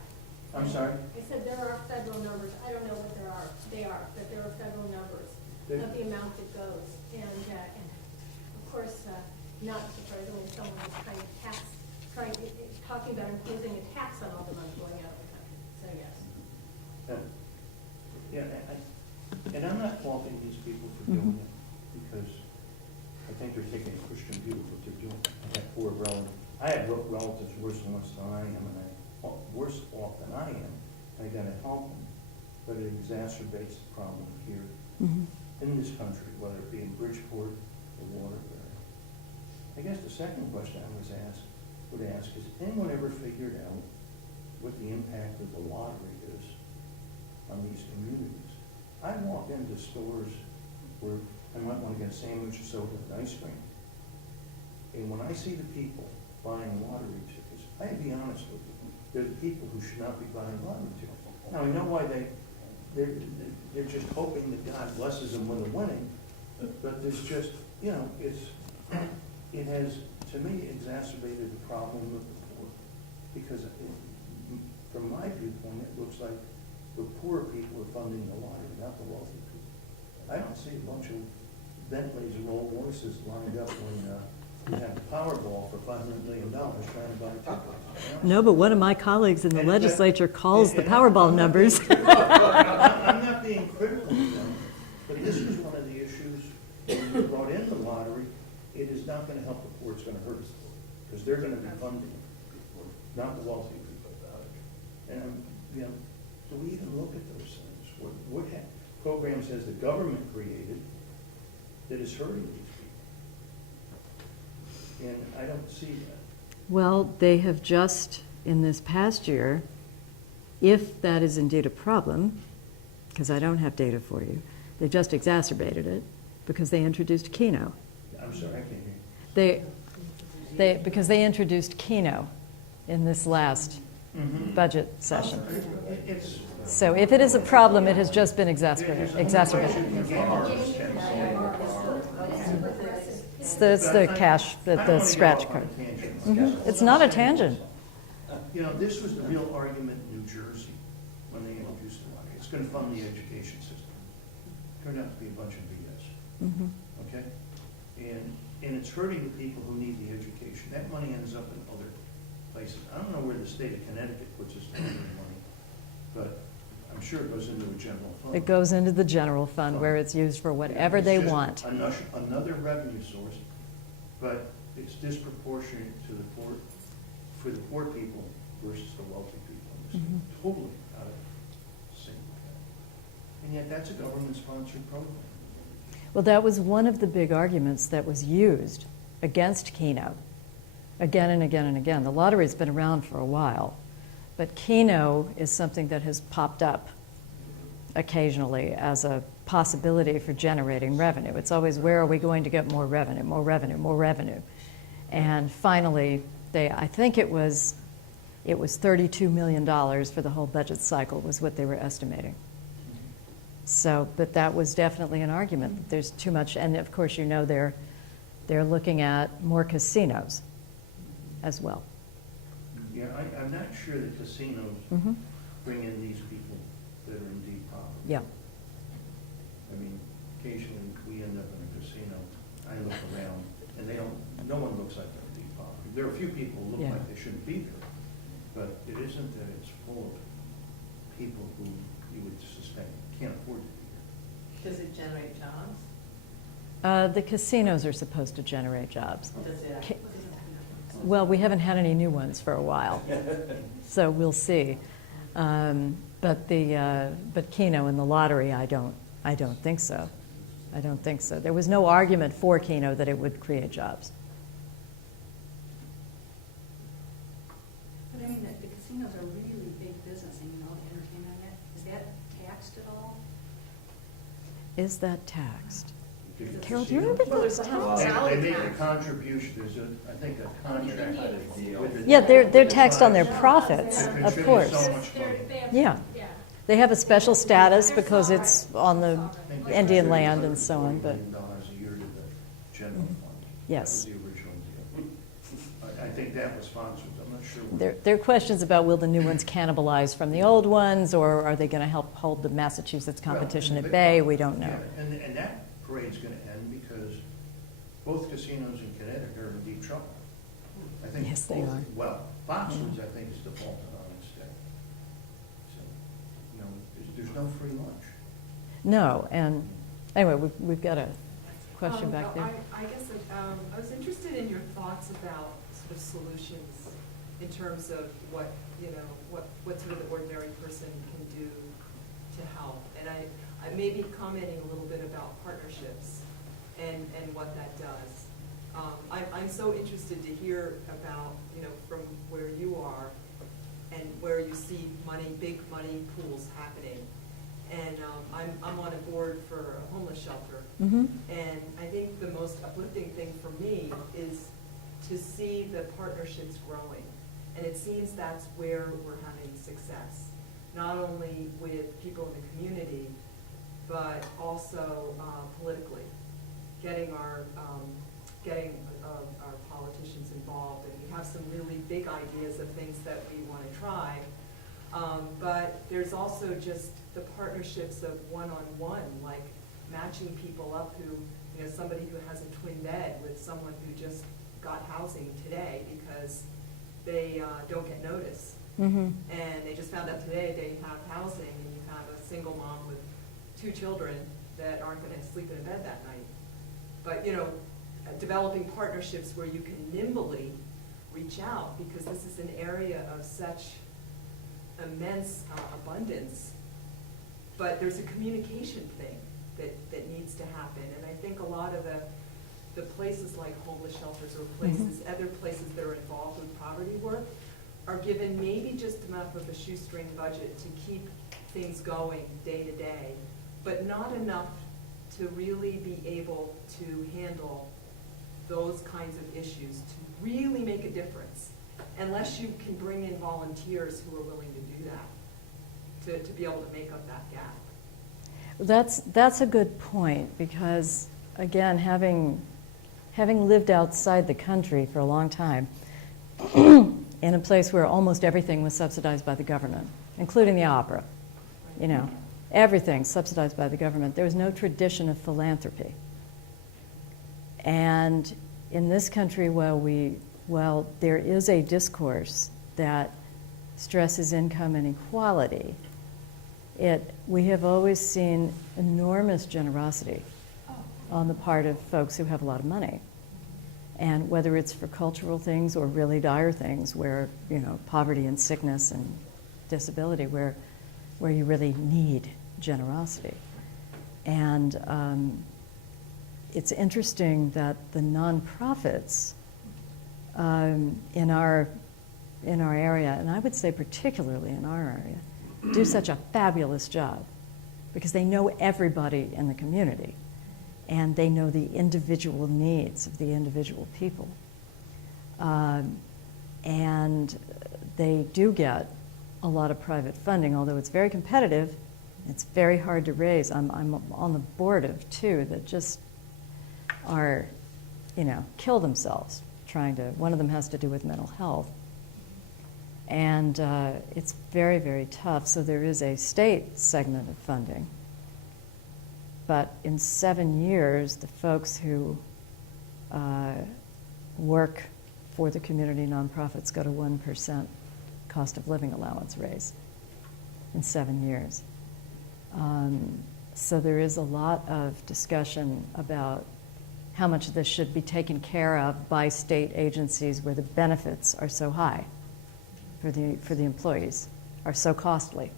I'm sorry? I said there are federal numbers. I don't know what they are, but there are federal numbers of the amount that goes. And of course, not surprisingly, someone is talking about imposing a tax on all the money going out of the country. So yes. And I'm not faulting these people for doing it, because I think they're taking a Christian view of what they're doing. I have poor relatives. I have relatives worse than I am, and worse off than I am. I gotta help them, but it exacerbates the problem here Mhm. in this country, whether it be in Bridgeport or Waterbury. I guess the second question I would ask is, anyone ever figured out what the impact of the lottery is on these communities? I walk into stores where I might want to get a sandwich, soda, and ice cream. And when I see the people buying lottery tickets, I'll be honest with you, they're the people who should not be buying lottery tickets. Now, I know why they're just hoping that God blesses them when they're winning, but there's just, you know, it has, to me, exacerbated the problem of the poor. Because from my viewpoint, it looks like the poor people are funding the lottery, not the wealthy people. I don't see a bunch of Bentleys and Rolls Royces lined up when you have the Powerball for $500 million trying to buy tickets. No, but one of my colleagues in the And- legislature calls the and Powerball I'm not numbers. being- I'm not being critical of them, but this is one of the issues, when you brought in the lottery, it is not gonna help the poor, it's gonna hurt us, because they're gonna be funding, not the wealthy people. And, you know, do we even look at those things? What programs has the government created that is hurting these people? And I don't see that. Well, they have just, in this past year, if that is indeed a problem, because I don't have data for you, they just exacerbated it because they introduced Keno. I'm sorry, I can't hear you. Because they introduced Keno in this last budget session. It's. So if it is a problem, it has just been exacerbated. It's the cash, the scratch card. It's not a tangent. You know, this was the real argument in New Jersey when they introduced the lottery. It's gonna fund the education system. Turned out to be a bunch of BS, okay? And it's hurting the people who need the education. That money ends up in other places. I don't know where the state of Connecticut puts its money, but I'm sure it goes into a general fund. It goes into the general fund where it's used for whatever they want. Another revenue source, but it's disproportionate to the poor, for the poor people versus the wealthy people. It's totally out of sync with that. And yet that's a government-sponsored program. Well, that was one of the big arguments that was used against Keno again and again and again. The lottery's been around for a while, but Keno is something that has popped up occasionally as a possibility for generating revenue. It's always, where are we going to get more revenue, more revenue, more revenue? And finally, I think it was $32 million for the whole budget cycle was what they were estimating. So, but that was definitely an argument. That there's too much, and of course, you know, they're looking at more casinos as well. Yeah, I'm not sure that casinos bring in these people that are in deep poverty. Yeah. I mean, occasionally we end up in a casino, I look around, and no one looks like they're in deep poverty. There are a few people who look Yeah. like they shouldn't be there, but it isn't that it's full of people who you would suspect can't afford to be there. Does it generate jobs? The casinos are supposed to generate jobs. Does it? Ca- Well, we haven't had any new ones for a while, so we'll see. But Keno in the lottery, I don't think so. I don't think so. There was no argument for Keno that it would create jobs. But I mean, the casinos are really big business, and the entertainment on it, is that taxed at all? Is that taxed? The Carol, do you casino- remember Well, those there's taxes? They make a contribution, there's a, I think, a contract with the. Yeah, they're with the taxed on their tribes profits, to of contribute course. so much money. Yeah. Yeah. They have a special status because it's on the I think they Indian contribute land like and so on, but $40 million a year to the general fund. Yes. That was the original deal. I think that was sponsored, I'm not sure. there are questions about will the new ones cannibalize from the old ones, or are they going to help hold the Massachusetts competition Well, at bay? We don't know. Yeah, and that parade's gonna end because both casinos in Connecticut are in deep trouble. I think Yes, they both- are. Well, Foxwoods, I think, is defaulted on instead. So, you know, there's no free lunch. No, and anyway, we've got a question back there. I guess I was interested in your thoughts about sort of solutions in terms of what, you know, what sort of the ordinary person can do to help. And I may be commenting a little bit about partnerships and what that does. I'm so interested to hear about, you know, from where you are and where you see big money pools happening. And I'm on a board for a homeless shelter. Mm-hmm. And I think the most uplifting thing for me is to see the partnerships growing. And it seems that's where we're having success, not only with people in the community, but also politically, getting our politicians involved. And we have some really big ideas of things that we want to try. But there's also just the partnerships of one-on-one, like matching people up who, you know, somebody who has a twin bed with someone who just got housing today because they don't get notice. Mm-hmm. And they just found out today they have housing, and you have a single mom with 2 children that aren't going to sleep in a bed that night. But, you know, developing partnerships where you can nimbly reach out, because this is an area of such immense abundance. But there's a communication thing that needs to happen. And I think a lot of the places like homeless shelters or places, other places that are involved with poverty work, are given maybe just enough of a shoestring budget to keep things going day to day, but not enough to really be able to handle those kinds of issues, to really make a difference, unless you can bring in volunteers who are willing to do that, to be able to make up that gap. That's a good point, because again, having lived outside the country for a long time, in a place where almost everything was subsidized by the government, including the opera, you know, everything subsidized by the government. There was no tradition of philanthropy. And in this country, while there is a discourse that stresses income inequality, we have always seen enormous generosity on the part of folks who have a lot of money. And whether it's for cultural things or really dire things, where, you know, poverty and sickness and disability, where you really need generosity. And it's interesting that the nonprofits in our area, and I would say particularly in our area, do such a fabulous job, because they know everybody in the community, and they know the individual needs of the individual people. And they do get a lot of private funding, although it's very competitive. It's very hard to raise. I'm on the board of 2 that just are, you know, kill themselves trying to. One of them has to do with mental health. And it's very, very tough. So there is a state segment of funding. But in 7 years, the folks who work for the community nonprofits got a 1% cost of living allowance raise in 7 years. So there is a lot of discussion about how much of this should be taken care of by state agencies where the benefits are so high for the employees are so costly,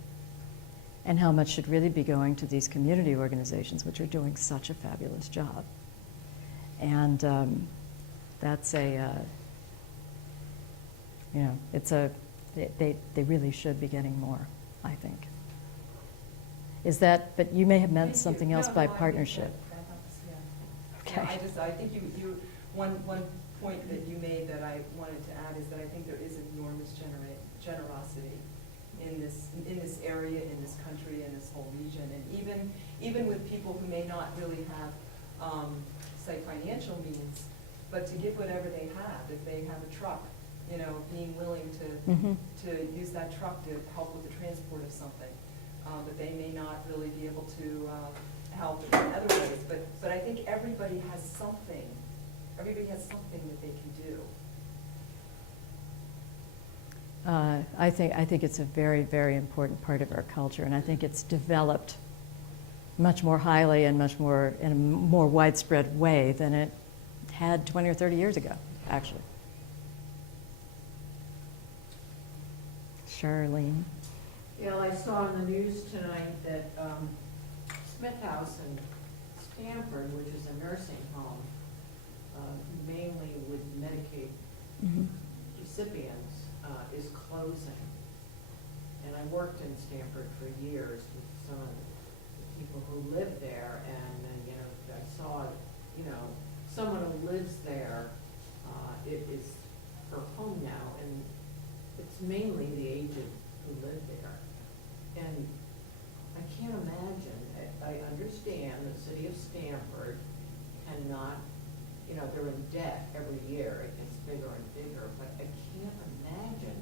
and how much should really be going to these community organizations, which are doing such a fabulous job. And that's they really should be getting more, I think. Is that, but you may have meant something else by partnership. Okay. I think one point that you made that I wanted to add is that I think there is enormous generosity in this area, in this country, in this whole region, and even with people who may not really have, say, financial means, but to give whatever they have. If they have a truck, being willing to use that truck to help with the transport of something, but they may not really be able to help in other ways. But I think everybody has something. Everybody has something that they can do. I think it's a very, very important part of our culture, and I think it's developed much more highly and much more in a more widespread way than it had 20 or 30 years ago, actually. Charlene. Gail, I saw on the news tonight that Smith House in Stanford, which is a nursing home, mainly with Medicaid recipients, is closing. And I worked in Stanford for years with some of the people who live there, and I saw, someone who lives there, it is her home now, and it's mainly the aged who live there. And I can't imagine, I understand the city of Stanford cannot, they're in debt every year, it gets bigger and bigger, but I can't imagine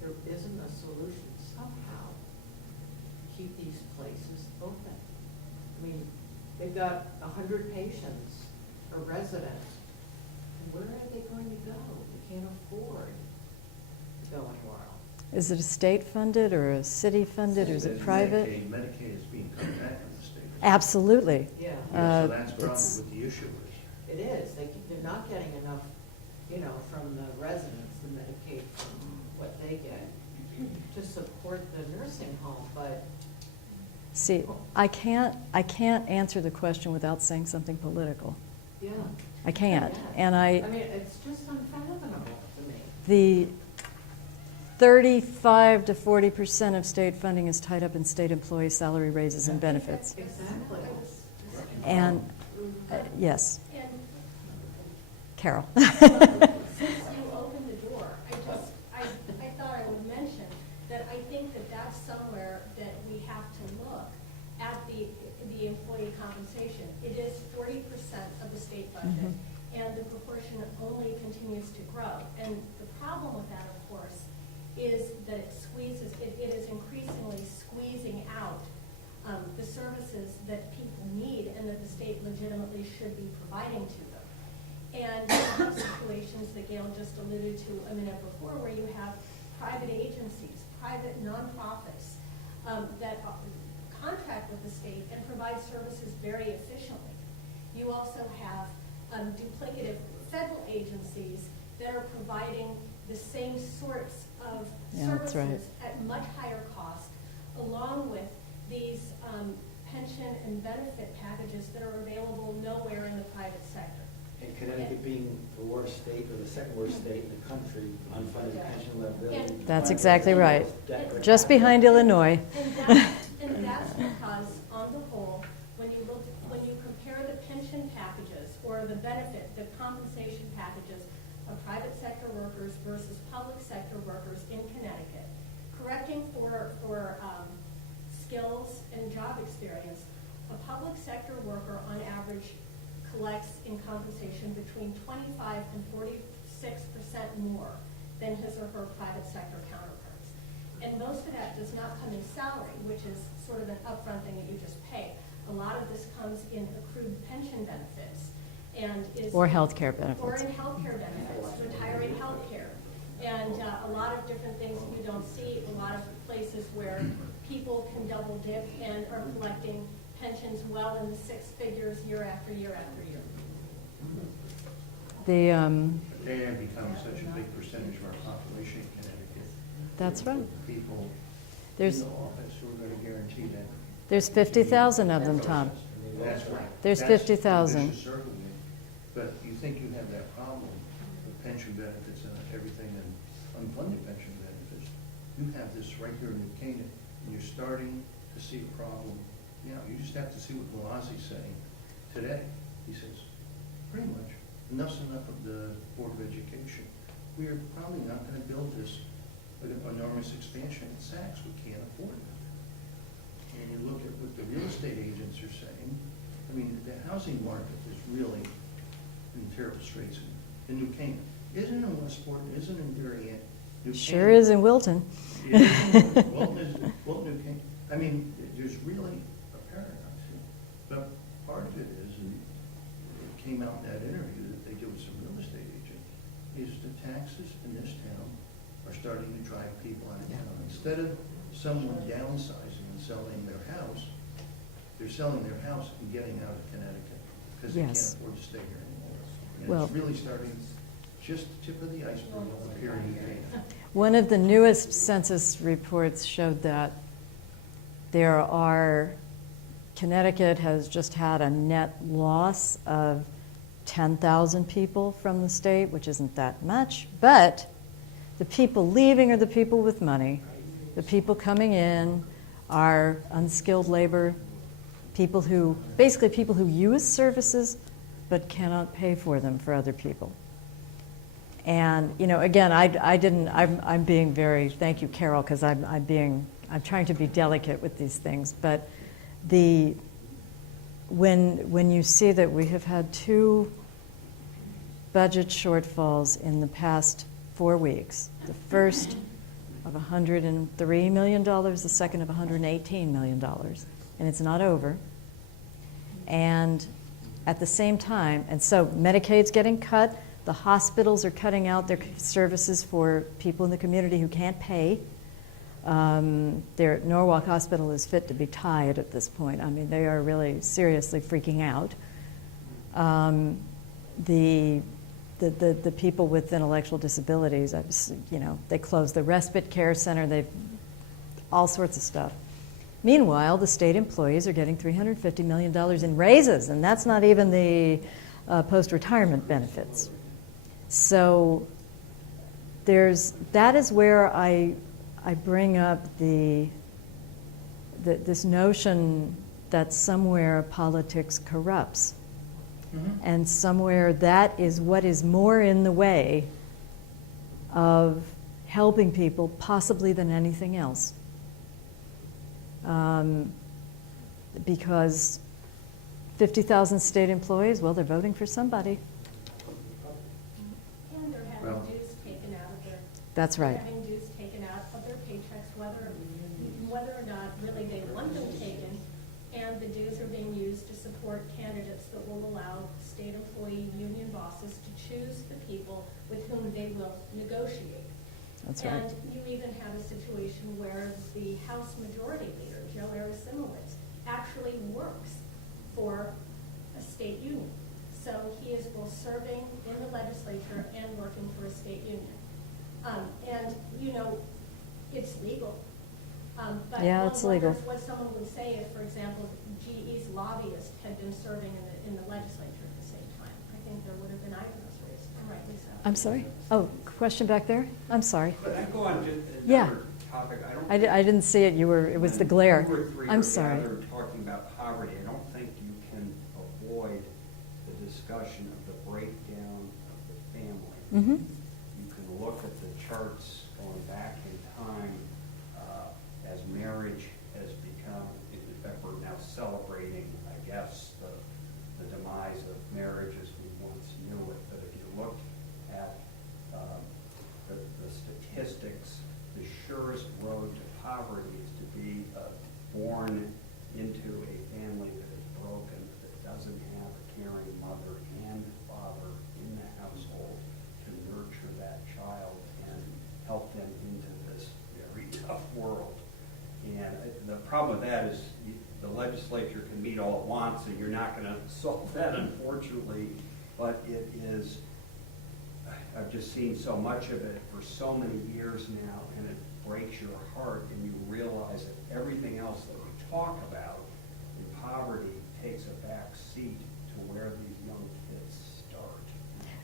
there isn't a solution somehow to keep these places open. I mean, they've got 100 patients per resident, and where are they going to go? They can't afford to go anywhere else. Is it a state-funded or a city-funded, or is it private? Medicaid is being cut back in the state. Absolutely. Yeah. So that's probably it's- what the issue is. It is. They're not getting enough, from the residents, the Medicaid, from what they get, to support the nursing home, but. See, I can't answer the question without saying something political. Yeah. I can't. Yeah. And I mean, it's just unfathomable to me. the 35 to 40% of state funding is tied up in state employee salary raises and benefits. Exactly. And, yes, And Carol. since you opened the door, I thought I would mention that I think that that's somewhere that we have to look at the employee compensation. It is 40% of the state budget, and the proportion only continues to grow. And the problem with that, of course, is that it is increasingly squeezing out the services that people need and that the state legitimately should be providing to them. And you have situations that Gail just alluded to a minute before, where you have private agencies, private nonprofits that contract with the state and provide services very efficiently. You also have duplicative federal agencies that are providing the same sorts of Yeah, that's right. services at much higher cost, along with these pension and benefit packages that are available nowhere in the private sector. And Connecticut being the worst state, or the second worst state in the country, unfunded pension liability. That's exactly right. Debt- Just behind Illinois. And that's because, on the whole, when you compare the pension packages or the benefit, the compensation packages of private sector workers versus public sector workers in Connecticut, correcting for skills and job experience, a public sector worker on average collects in compensation between 25 and 46% more than his or her private sector counterparts. And most of that does not come in salary, which is sort of an upfront thing that you just pay. A lot of this comes in accrued pension benefits and is... Or healthcare Or benefits. in healthcare benefits, retiree healthcare. And a lot of different things that you don't see, a lot of places where people can double dip and are collecting pensions well in the six figures year after year after year. The, They have become such a big percentage of our population in Connecticut. that's right. People There's, in the office who are gonna guarantee that. there's 50,000 of them, Tom. That's right. There's That's 50,000. the vicious circle. But you think you have that problem with pension benefits and everything and unfunded pension benefits. You have this right here in New Canaan, and you're starting to see a problem. You know, you just have to see what Velazzi's saying today. He says, pretty much, enough's enough of the Board of Education. We are probably not gonna build this enormous expansion in Saks. We can't afford it. And you look at what the real estate agents are saying, I mean, the housing market is really in terrible straits in New Canaan. Isn't in Westport, isn't in Darien. New Sure Canaan- is in Wilton. Yeah, Wilton, New Canaan. I mean, there's really a paradox here. But part of it is, and it came out in that interview that they did with some real estate agent, is the taxes in this town are starting to drive people out of town. Instead of someone downsizing and selling their house, they're selling their house and getting out of Connecticut because they can't Yes. afford to stay here anymore. And Well- it's really starting, just the tip of the iceberg up here in New Canaan. One of the newest census reports showed that Connecticut has just had a net loss of 10,000 people from the state, which isn't that much, but the people leaving are the people with money. The people coming in are unskilled labor, basically people who use services but cannot pay for them for other people. And, you know, again, I'm being very, thank you, Carol, because I'm trying to be delicate with these things, but when you see that we have had 2 budget shortfalls in the past 4 weeks, the first of $103 million, the second of $118 million, and it's not over. And at the same time, and so Medicaid's getting cut, the hospitals are cutting out their services for people in the community who can't pay. Norwalk Hospital is fit to be tied at this point. I mean, they are really seriously freaking out. The people with intellectual disabilities, they closed the respite care center, they've all sorts of stuff. Meanwhile, the state employees are getting $350 million in raises, and that's not even the post-retirement benefits. So that is where I bring up this notion that somewhere politics corrupts. Mm-hmm. And somewhere that is what is more in the way of helping people possibly than anything else. Because 50,000 state employees, well, they're voting for somebody. And they're having Well- dues taken out of their. That's right. Having dues taken out of their paychecks, whether or not really they want them taken. And the dues are being used to support candidates that will allow state employee union bosses to choose the people with whom they will negotiate. That's right. And you even have a situation where the House Majority Leader, Joe Arasimowicz, actually works for a state union. So he is both serving in the legislature and working for a state union. It's legal. But Yeah, one it's legal. wonders what someone would say if, for example, GE's lobbyist had been serving in the legislature at the same time. I think there would have been eyebrows raised, rightly so. I'm sorry? Oh, question back there? I'm sorry. Could I go on to Yeah. another topic? I didn't see it. It was the glare. 2 or 3 I'm are sorry. gathered talking about poverty. I don't think you can avoid the discussion of the breakdown of the family. Mm-hmm. You can look at the charts going back in time as marriage has become, in fact, we're now celebrating, I guess, the demise of marriage as we once knew it. But if you look at the statistics, the surest road to poverty is to be born into a family that is broken, that doesn't have a caring mother and father in the household to nurture that child and help them into this very tough world. And the problem with that is the legislature can meet all it wants, and you're not going to solve that, unfortunately. But it is, I've just seen so much of it for so many years now, and it breaks your heart, and you realize that everything else that we talk about in poverty takes a back seat to where these young kids start.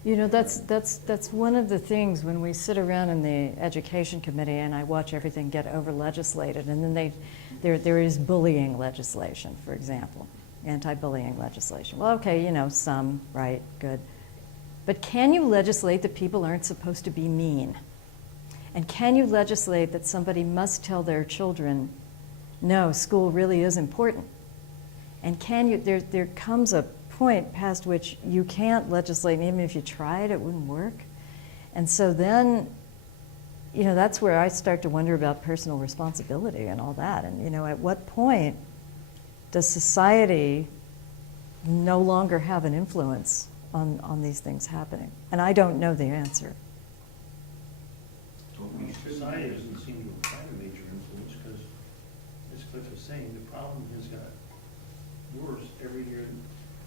You know, that's one of the things when we sit around in the education committee and I watch everything get over legislated, and then there is bullying legislation, for example, anti-bullying legislation. Well, okay, you know, some, right, good. But can you legislate that people aren't supposed to be mean? And can you legislate that somebody must tell their children, no, school really is important? And can you, there comes a point past which you can't legislate, and even if you tried, it wouldn't work. And so then, you know, that's where I start to wonder about personal responsibility and all that. And, you know, at what point does society no longer have an influence on these things happening? And I don't know the answer. Society doesn't seem to have a major influence because, as Cliff was saying, the problem has got worse every year.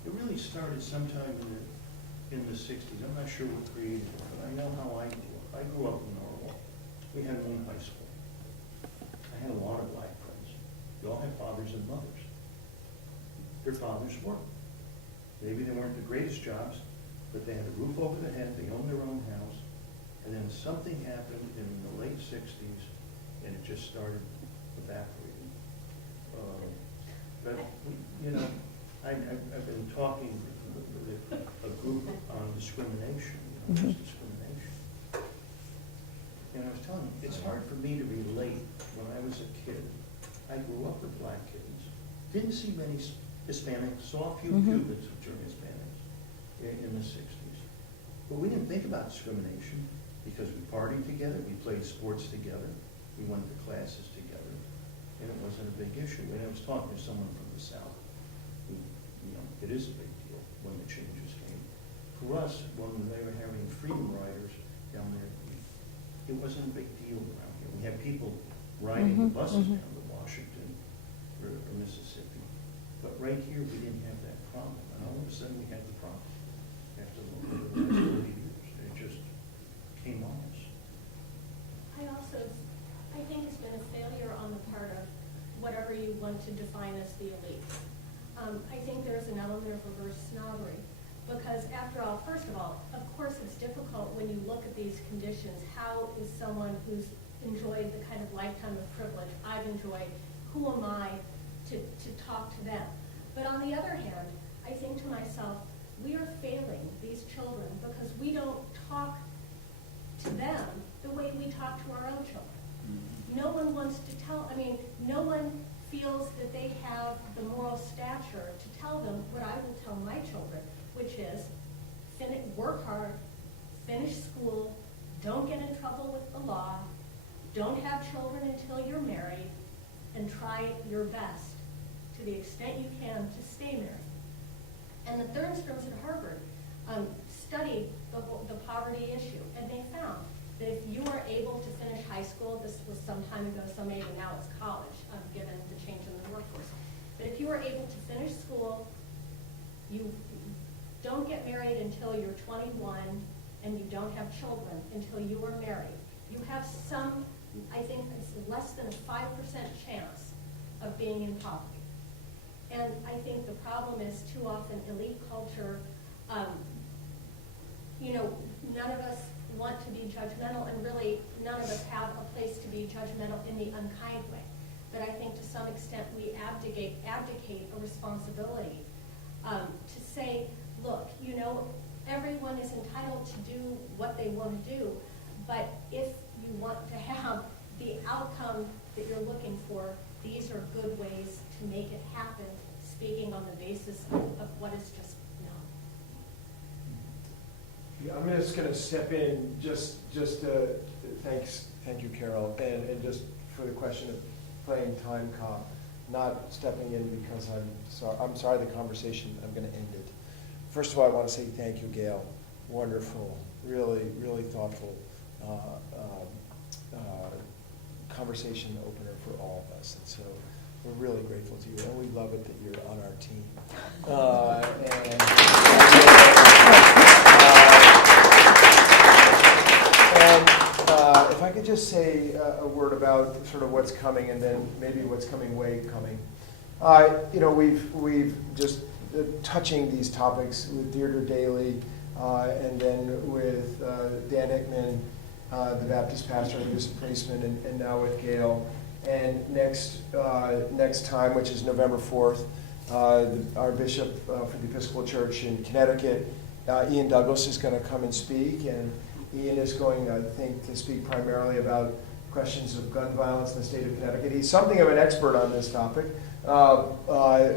It really started sometime in the 60s. I'm not sure what created it, but I know how I grew up. I grew up in Norwalk. We had one high school. I had a lot of black friends. They all had fathers and mothers. Their fathers worked. Maybe they weren't the greatest jobs, but they had a roof over their head, they owned their own house, and then something happened in the late 60s, and it just started evaporating. But, you know, I've been talking with a group on discrimination, you know, just discrimination. And I was telling you, it's hard for me to relate. When I was a kid, I grew up with black kids, didn't see many Hispanics, saw a few Cubans, which are Hispanics, in the 60s. But we didn't think about discrimination because we partied together, we played sports together, we went to classes together, and it wasn't a big issue. And I was talking to someone from the South who, you know, it is a big deal when the changes came. For us, when they were having freedom riders down there, it wasn't a big deal around here. We had people riding the buses down to Washington or Mississippi. But right here, we didn't have that problem. And all of a sudden, we had the problem. After the last 30 years, it just came on us. I think it's been a failure on the part of whatever you want to define as the elite. I think there's an element of reverse snobbery. Because after all, first of all, of course it's difficult when you look at these conditions. How is someone who's enjoyed the kind of lifetime of privilege I've enjoyed, who am I to talk to them? But on the other hand, I think to myself, we are failing these children because we don't talk to them the way we talk to our own children. No one wants to tell, I mean, no one feels that they have the moral stature to tell them what I will tell my children, which is work hard, finish school, don't get in trouble with the law, don't have children until you're married, and try your best to the extent you can to stay married. And the Thurnstroms at Harvard studied the poverty issue, and they found that if you are able to finish high school, this was some time ago, so maybe now it's college, given the change in the workforce. But if you are able to finish school, you don't get married until you're 21, and you don't have children until you are married. You have some, I think it's less than a 5% chance of being in poverty. And I think the problem is too often elite culture, you know, none of us want to be judgmental, and really none of us have a place to be judgmental in the unkind way. But I think to some extent we abdicate a responsibility to say, look, you know, everyone is entitled to do what they want to do, but if you want to have the outcome that you're looking for, these are good ways to make it happen, speaking on the basis of what is just known. Yeah, I'm just going to step in, thank you, Carol, and just for the question of playing time cop, not stepping in because I'm sorry the conversation, I'm going to end it. First of all, I want to say thank you, Gail. Wonderful, really, really thoughtful conversation opener for all of us. And so we're really grateful to you, and we love it that you're on our team. If I could just say a word about sort of what's coming and then maybe what's coming coming. We've just touching these topics with Deirdre Daly and then with Dan Hickman, the Baptist pastor, and Bishop Priestman, and now with Gail. And next time, which is November 4th, our bishop for the Episcopal Church in Connecticut, Ian Douglas, is going to come and speak. And Ian is going, I think, to speak primarily about questions of gun violence in the state of Connecticut. He's something of an expert on this topic,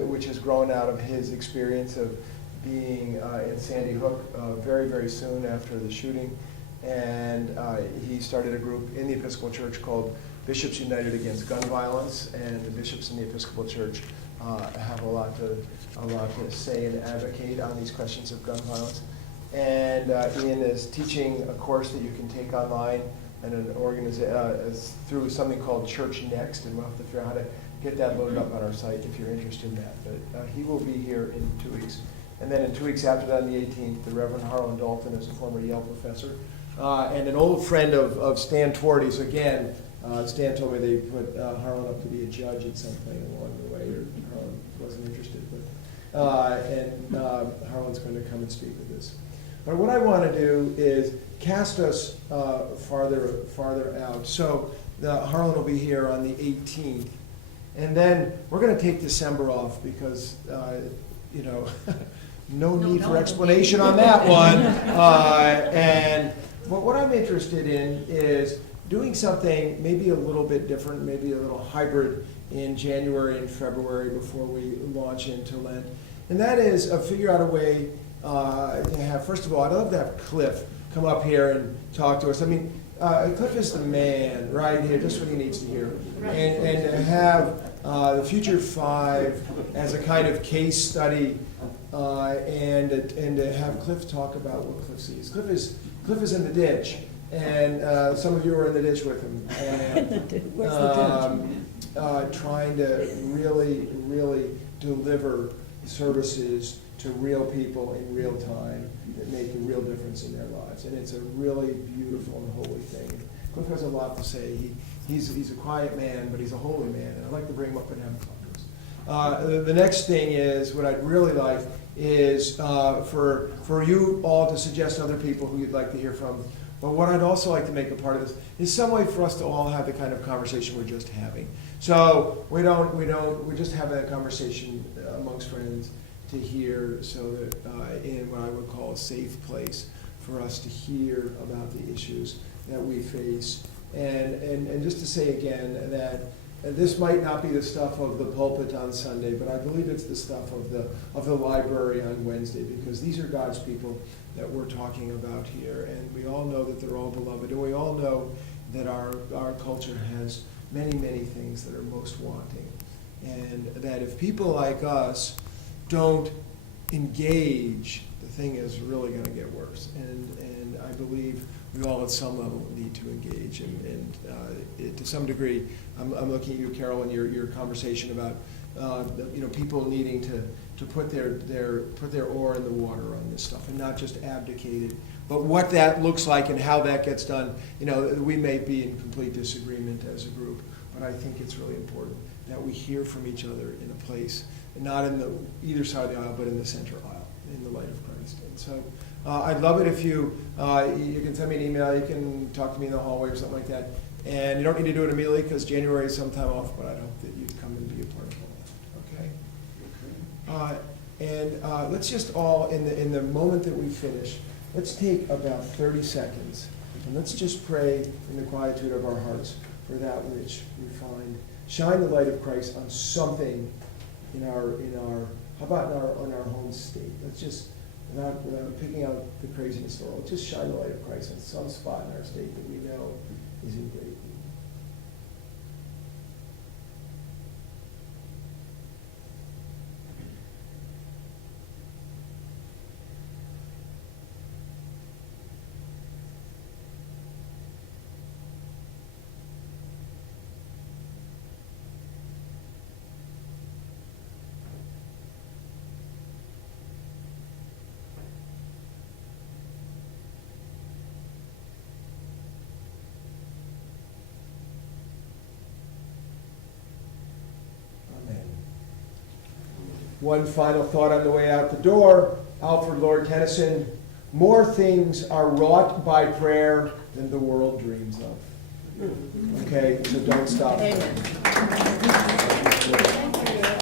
which has grown out of his experience of being in Sandy Hook very, very soon after the shooting. And he started a group in the Episcopal Church called Bishops United Against Gun Violence, and the bishops in the Episcopal Church have a lot to say and advocate on these questions of gun violence. And Ian is teaching a course that you can take online and through something called Church Next, and we'll have to figure out how to get that loaded up on our site if you're interested in that. But he will be here in 2 weeks. And then in 2 weeks after that, on the 18th, the Reverend Harlan Dalton is a former Yale professor and an old friend of Stan Tordy's. Again, Stan told me they put Harlan up to be a judge at some point along the way, or Harlan wasn't interested. But Harlan's going to come and speak with us. But what I want to do is cast us farther out. So Harlan will be here on the 18th. And then we're going to take December off because, no need for explanation on that one. But what I'm interested in is doing something maybe a little bit different, maybe a little hybrid in January and February before we launch into Lent. And that is figure out a way to have, first of all, I'd love to have Cliff come up here and talk to us. I mean, Cliff is the man right here, just what he needs to hear. And to have the Future Five as a kind of case study and to have Cliff talk about what Cliff sees. Cliff is in the ditch, and some of you are in the ditch with him. And, Where's the ditch? Trying to really deliver services to real people in real time that make a real difference in their lives. And it's a really beautiful and holy thing. Cliff has a lot to say. He's a quiet man, but he's a holy man, and I'd like to bring him up and have him talk to us. The next thing is, what I'd really like is for you all to suggest other people who you'd like to hear from. But what I'd also like to make a part of this is some way for us to all have the kind of conversation we're just having. So we're just having a conversation amongst friends to hear, so that in what I would call a safe place for us to hear about the issues that we face. And just to say again that this might not be the stuff of the pulpit on Sunday, but I believe it's the stuff of the library on Wednesday, because these are God's people that we're talking about here, and we all know that they're all beloved, and we all know that our culture has many, many things that are most wanting, and that if people like us don't engage, the thing is really going to get worse. And I believe we all at some level need to engage, and to some degree, I'm looking at you, Carol, and your conversation about people needing to put their oar in the water on this stuff and not just abdicate it. But what that looks like and how that gets done, we may be in complete disagreement as a group, but I think it's really important that we hear from each other in a place, not in the either side of the aisle, but in the center aisle, in the light of Christ. And so I'd love it if you can send me an email, you can talk to me in the hallway or something like that. And you don't need to do it immediately because January is sometime off, but I'd hope that you'd come and be a part of all that. Okay? And let's just all, in the moment that we finish, let's take about 30 seconds and let's just pray in the quietude of our hearts for that which we find. Shine the light of Christ on something in our how about in our home state? Let's just, without picking out the craziness of the world, just shine the light of Christ on some spot in our state that we know is in great need. one final thought on the way out the door. Alfred Lord Tennyson, more things are wrought by prayer than the world dreams of. Okay, so don't stop. Amen.